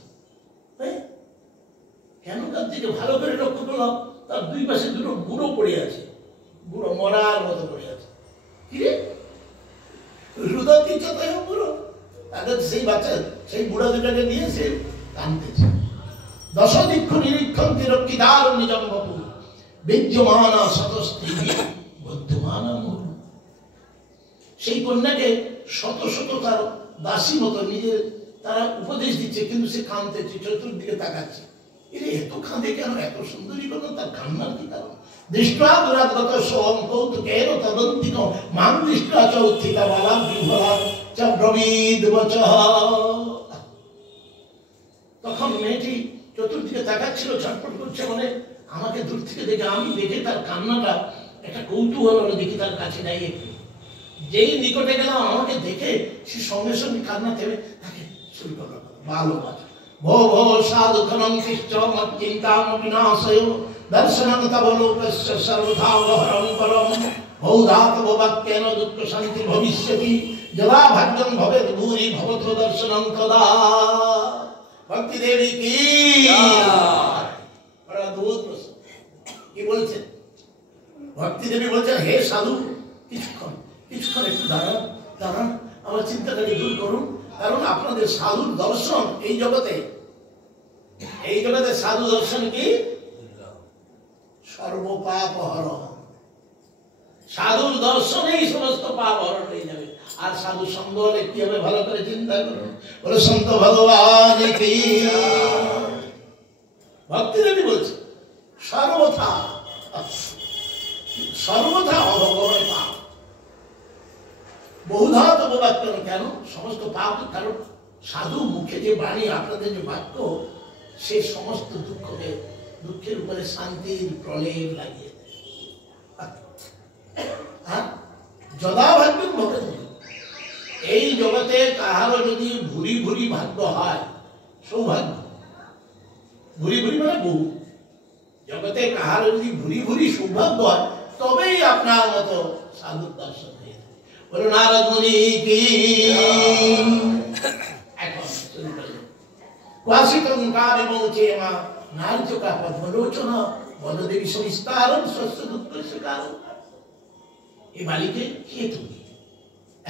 কেন কাঁদতেছে? ভালো করে লক্ষ্য করলাম, তার দুই পাশে দুটো বুড়ো পড়ে আছে, বুড়ো মরার মতো পড়ে আছে। কিরে রুদতি চতয় বুড়ো, তাদের সেই বাচ্চা, সেই বুড়া দুটাকে নিয়ে সে কাঁদতেছে। দশদিক্ষ নিরীক্ষণ তিরক্ষিদার নিজম বপু বিদ্যমান শতস্ত্রী বদ্ধমান। সেই কন্যাকে শত শত তার দাসী মতো নিজের তারা উপদেশ দিচ্ছে, কিন্তু সে কাঁদতেছে, চতুর্দিকে তাকাচ্ছে। এরে এত কাঁদে কেন? এত সুন্দরী কন্যা, তার কান্নার কি কারণ? দৃষ্টা দুরাগত সোহম কৌতুকের তদন্তিক মাং দৃষ্টা চ উত্থিতা বালা বিহ্বলা চ ব্রবীদ বচঃ। তখন মেয়েটি চতুর্দিকে তাকাচ্ছিল, ছটফট করছে, মানে আমাকে দূর থেকে দেখে, আমি দেখে তার কান্নাটা একটা কৌতূহল হলো, দেখি তার কাছে যাই একটু। যেই নিকটে গেলাম, আমাকে দেখে সে সঙ্গে সঙ্গে কান্না থেমে তাকে শুরু করলো ভালোবাসা। ভো ভো সাধু খনং কৃষ্ণ মচ্চিন্তাম বিনাশয় দর্শনং তব লোকস্য সর্বথা গহরং পরম ভৌধাত ভবাক্যেন দুঃখ শান্তি ভবিষ্যতি যদা ভাগ্যং ভবেৎ ভূরি ভবতো দর্শনং তদা। ভক্তি দেবী কি বড় অদ্ভুত প্রশ্ন। কি বলছেন ভক্তি দেবী? বলছেন, হে সাধু, কিছুক্ষণ একটু দাঁড়ান, আমার চিন্তাটাকে দূর করুন। কারণ আপনাদের সাধুর দর্শন এই জগতে সাধু দর্শন কি? সর্বপাপ হরণ। সাধুর দর্শনেই সমস্ত পাপ হরণ হয়ে যাবে। আর সাধু সঙ্গ হলে কি হবে ভালো করে চিন্তা করুন। বলে সন্ত ভগবান কি ভক্তি দেবী বলছে সর্বথা সর্বথা ভগবানের পাপ বহুধা তপবাদ কেন সমস্ত পাপ, কারণ সাধু মুখে যে বাণী আপনাদের যে বাক্য সে সমস্ত দুঃখের উপরে শান্তির প্রলেপ লাগিয়ে দেয়। যদা ভাগ্যের ভবেন, এই জগতে কাহারও যদি ভুরি ভুরি ভাগ্য হয়, সৌভাগ্য ভুরি ভুরি মানে বহু, জগতে কাহারও যদি ভুরি ভুরি সৌভাগ্য হয় তবেই আপনার মতো সাধুর দর্শন হয়ে যায়। বলো নারদ মুনি কি এখন क्वासितं कार्यमोचेमा नार्जुका पद्मलोचना বলদেবী সবিস্তারম স্বস্য দুঃখস্য কারণ। এই বালিকে কে তুমি?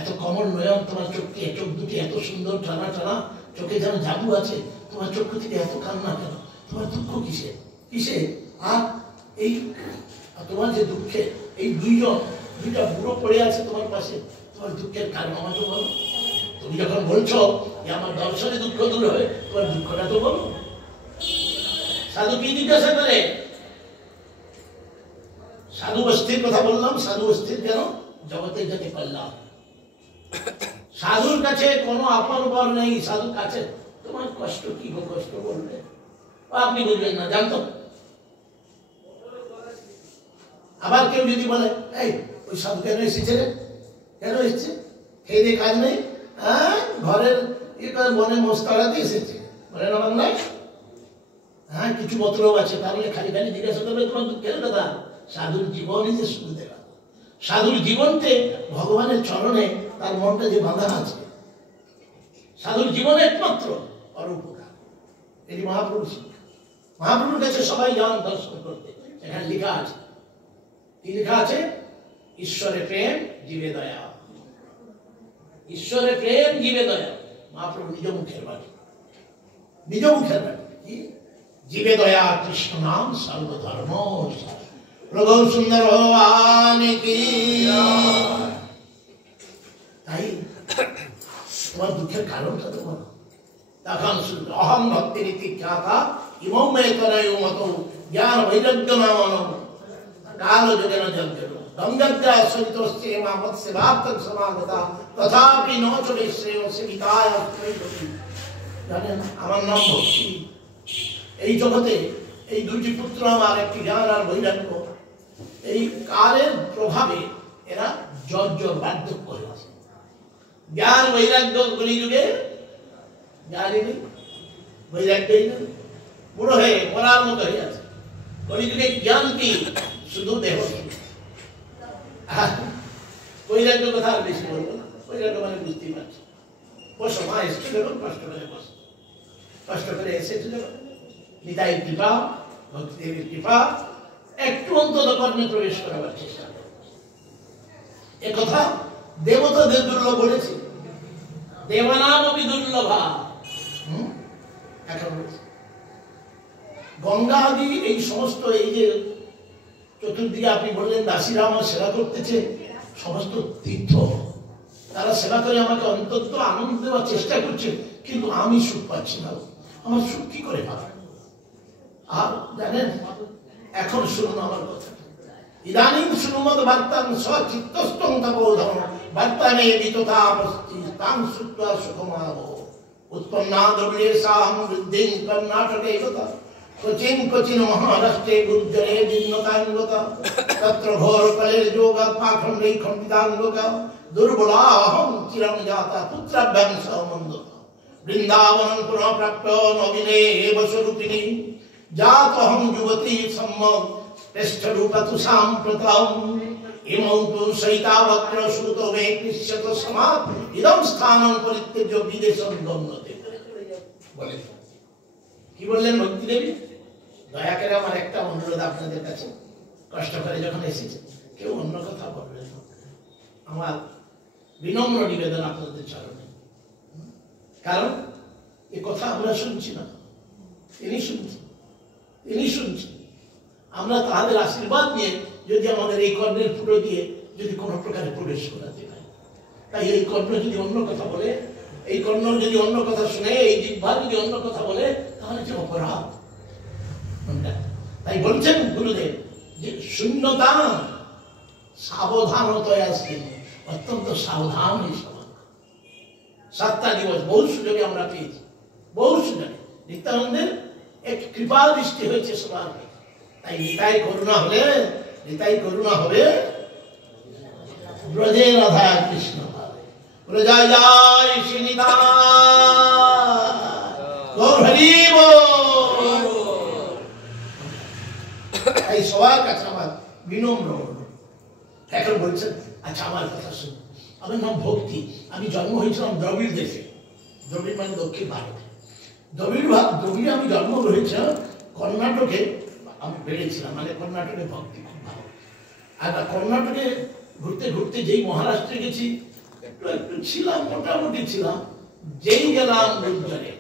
এত কমল নয়ন, তোমার চোখে চোখ দুটি এত সুন্দর টানা টানা, চোখে যেন জাদু আছে, তোমার চোখ থেকে এত কান্না কেন? তোমার দুঃখ কিসে কিসে? আর এই তোমার যে দুঃখে এই দুইটা বুড়ো পড়ে আছে তোমার পাশে, তোমার দুঃখের কারণ আমাকে বলো। তুমি যখন বলছো যে আমার দর্শনে দুঃখ দূর হবে, তোমার দুঃখটা তো বলো। সাধু কি জিজ্ঞাসা করে? সাধু অস্থির কথা বললাম, সাধু অস্থির কেন? জগতের যাতে কল্যাণ। সাধুর কাছে কোনো আপন বর নেই, সাধুর কাছে তোমার কষ্ট কি গো, কষ্ট বলবে আপনি বুঝবেন না, জানতো। আবার কেউ যদি বলে এই ওই সাধু কেন এসেছে রে, কেন এসেছে? খেয়ে দিয়ে কাজ নেই, হ্যাঁ ঘরের মনে মোস্তাড়াতে এসেছে, বলে না বাংলায়। হ্যাঁ কিছু মতলব আছে, তাহলে খালি খালি জিজ্ঞাসা করবে তোমার দুঃখের কথা। সাধুর জীবনই যে শুরু দেওয়া, সাধুর জীবনকে ভগবানের চরণে তার মনটা যে বাঁধা আছে, সাধুর জীবন একমাত্র পরোপকার। এটি মহাপ্রভু শিক্ষা। মহাপ্রভুর কাছে সবাই যান দর্শন করতে। এখানে লেখা আছে, কি লেখা আছে? ঈশ্বরে প্রেম জীবে দয়া, ঈশ্বরে প্রেম জীবে দয়া। মহাপ্রভু নিজ মুখের বাণী, নিজ মুখের বাণী কি? জীবে দয়া কৃষ্ণ নাম সর্বধর্ম প্রভু সুন্দর ভগবান কি। তাই তোমার দুঃখের কারণটা তো বলো। তখন অহং ভক্তি রীতি খ্যাতা ইমৌ মে তনয় মত জ্ঞান বৈরাগ্য নাম কাল যোগেন যজ্ঞ গঙ্গা সরিতস্যে মা মৎস্যবার্তক সমাগতা তথাপি ন চলে শ্রেয় সেবিতায়। জানেন আমার নাম ভক্তি। এই জগতে এই দুইটি পুত্র আমার, একটি জ্ঞান আর বৈরাগ্য, এই কালের প্রভাবে এরা জর্জর বার্ধক্য হয়ে আছে। জ্ঞান বৈরাগ্য কলিযুগে জ্ঞানই নেই, বৈরাগ্যই নেই, বুড়ো হয়ে মরার মতো হয়ে আছে। কলিযুগে জ্ঞান কি? শুধু দেহ। বৈরাগ্য কথা আর বেশি বলবো না, বৈরাগ্য মানে বুঝতেই পারছি। বসো মা, এসে দেখুন কষ্ট করে বসো, কষ্ট করে এসেছে দেখুন। নিতাই কৃপা, ভক্তিদেবীর কৃপা, একটু অন্তত কর্মে প্রবেশ করাবার চেষ্টা করো। একথা দেবতাদের দুর্লভ বলেছি, দেবানাম অপি দুর্লভা। এখন গঙ্গা আদি এই সমস্ত, এই যে চতুর্দিকে আপনি বললেন দাসীরা আমার সেবা করতেছে, সমস্ত তীর্থ তারা সেবা করে আমাকে অন্তত আনন্দ দেওয়ার চেষ্টা করছে, কিন্তু আমি সুখ পাচ্ছি না। আমার সুখ কি করে পাবো? আর জানেন, এখন শুনুন আমার কথা। ইদানিং শুনুমত বার্তাং সচিত্তস্তং তপোধম বার্তানে বিততাপস্তি তাং শ্রুত্বা সুখমাভ উৎপন্না দ্রবিড়েষাং বৃদ্ধিং কর্ণাটকে গতা ক্বচিন ক্বচিন মহারাষ্ট্রে গুর্জরে ভিন্নতাঙ্গতা তত্র ঘোর কলের যোগাৎ পাখণ্ডে খণ্ডিতাঙ্গকা দুর্বলাহং চিরং জাতা পুত্রাভ্যাং সমন্দতা বৃন্দাবনং পুনঃ প্রাপ্য নবীনে এব স্বরূপিণী জাতহং যুবতী সম্যক শ্রেষ্ঠরূপতু সাম্প্রতম ইমৌ তু সৈতাবক্র শ্রুত মে কৃষ্যত সমাৎ ইদং স্থানং পরিত্যজ্য বিদেশং গম্যতে। বলেন কি বললেন ভক্তি দেবী? দয়া করে আমার একটা অনুরোধ আপনাদের কাছে, কষ্ট করে যখন এসেছে কেউ অন্য কথা বলবেন না, আমার বিনম্র নিবেদন আপনাদের চরণে। কারণ এ কথা আমরা শুনছি না, তিনি শুনছি, তিনি শুনছি। আমরা তাদের আশীর্বাদ নিয়ে যদি আমাদের এই কর্মের ফুটো দিয়ে যদি কোনো প্রকারে প্রবেশ করাতে পারি, তাই এই কর্ণ যদি অন্য কথা বলে, এই কর্ণ যদি অন্য কথা শুনে, এই জিহ্বা যদি অন্য কথা বলে, তাহলে যে অপরাধ। তাই বলছেন গুরুদেব যে শূন্যতা সাবধানতায় আসছেন, অত্যন্ত সাবধান এই সভা। 7টা দিবস বহু সুযোগে আমরা পেয়েছি, বহু সুযোগে নিত্যানন্দের এক কৃপা দৃষ্টি হয়েছে সবার। তাই নিতাই করুণা হলে, নিতাই করুণা হবে ব্রজে রাধা কৃষ্ণ ব্রজায় যায় শ্রীনিতা গৌর হরি বল। এই সবার কাছে আমার বিনম্র অনুরোধ। এখন বলছেন আচ্ছা আমার কথা শুনুন, আমার নাম ভক্তি, আমি জন্ম হয়েছিলাম দ্রবিড় দেশে, দ্রবিড় মানে দক্ষিণ ভারতে। দ্রবিড়ে আমি জন্ম হয়েছিলাম, কর্ণাটকে আমি বেড়েছিলাম, মানে কর্ণাটকে ভক্তি খুব ভালো। আর কর্ণাটকে ঘুরতে ঘুরতে যেই মহারাষ্ট্রে গেছি, একটু একটু ছিলাম, মোটামুটি ছিলাম, যেই গেলাম গুজরাটে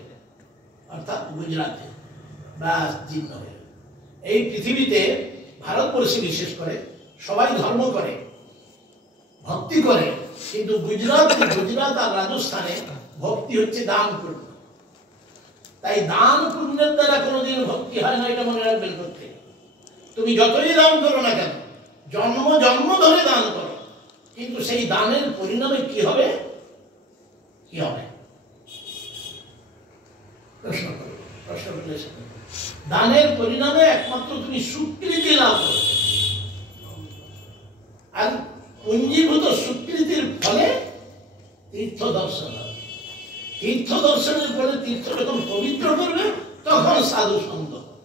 অর্থাৎ গুজরাটে, ব্যাস জীর্ণ হয়ে। এই পৃথিবীতে ভারতবর্ষে বিশেষ করে সবাই ধর্ম করে, ভক্তি করে, কিন্তু গুজরাট আর রাজস্থানে ভক্তি হচ্ছে দান পুণ্য। তাই দান পুণ্যের দ্বারা কোনোদিন ভক্তি হয় না, এটা মনে রাখবেন প্রত্যেক। তুমি যতই দান করো না কেন, জন্ম জন্ম ধরে দান করো, কিন্তু সেই দানের পরিণামে কি হবে? কি হবে? প্রশ্ন করো, প্রশ্ন করলে দানের পরিণামে একমাত্র তুমি স্বীকৃতি লাভ করো, আর পুঞ্জীভূত স্বীকৃতির ফলে তীর্থ দর্শন হবে। তীর্থ দর্শনের পরে তীর্থ যখন পবিত্র করবে তখন সাধু সঙ্গ হবে,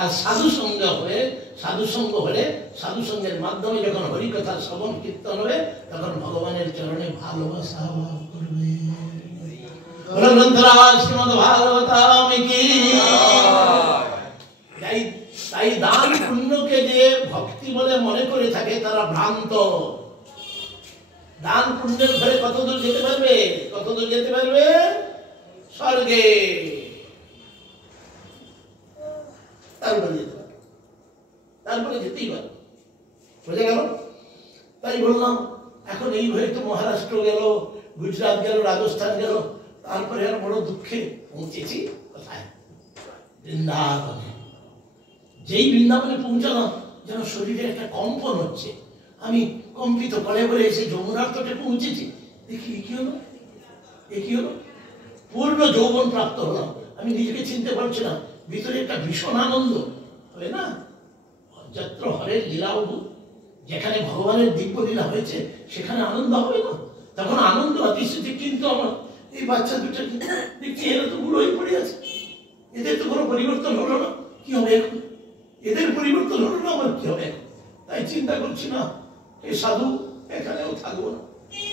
আর সাধু সঙ্গ হলে সাধু সঙ্গের মাধ্যমে যখন হরিকথা শ্রবণ কীর্তন হবে তখন ভগবানের চরণে ভালোবাসা ভাব করবে। তাই দান পুণ্যকে যে ভক্তি বলে মনে করে থাকে তারা ভ্রান্ত। দান পুণ্যের ফলে কতদূর যেতে পারবে? কতদূর যেতে পারবে? স্বর্গে। তারপরে যেতে পারবে, তারপরে যেতেই পারবে। বোঝা গেল? তাই বললাম এখন এইভাবে তো মহারাষ্ট্র গেল, গুজরাট গেল, রাজস্থান গেল, তারপরে আর বড় দুঃখে পৌঁছেছি কোথায়? বৃন্দাবনে। যেই বৃন্দাবনে পৌঁছালাম যেন শরীরে একটা কম্পন হচ্ছে, আমি কম্পিত করে বলে এসে যমুনার তটে পৌঁছেছি। দেখি কি হলো, কি হলো? পূর্ণ যৌবন প্রাপ্ত হলাম, আমি নিজেকে চিনতে পারছি না, ভিতরে একটা ভীষণ আনন্দ হবে না? যত্র হরের লীলাবধূ, যেখানে ভগবানের দিব্য লীলা হয়েছে সেখানে আনন্দ হবে না? তখন আনন্দ অতিশীতে। কিন্তু আমার এই বাচ্চা দুটা দেখছি এরা তো বুড়ো হয়ে পড়ে আছে, এদের তো কোনো পরিবর্তন হলো না, কি হবে এখন? এদের পরিবর্তন হলো না, আমার কি হবে এখন? তাই চিন্তা করছি না, এই সাধু এখানেও থাকবো না,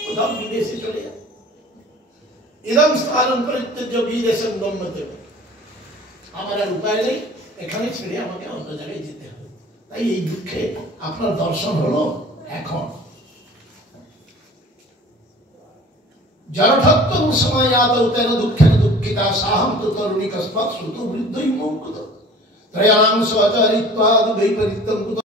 কোথাও বিদেশে চলে যাবো। এরকম স্থান পরিত্যজ্য বিদেশে গম্যতে, আমার আর উপায় নেই, এখানে ছেড়ে আমাকে অন্য জায়গায় যেতে হবে। তাই এই দুঃখে আপনার দর্শন হলো এখন। জড়ঠত্বং সময়াতৌ তেন দুঃখেন দুঃখিতা সাহম তু তরুণী কস্মাৎ শ্রুতৌ বৃদ্ধৈ মুকুত ত্রয়াণাং সচরিত্বাদ বৈপরীত্যং কুত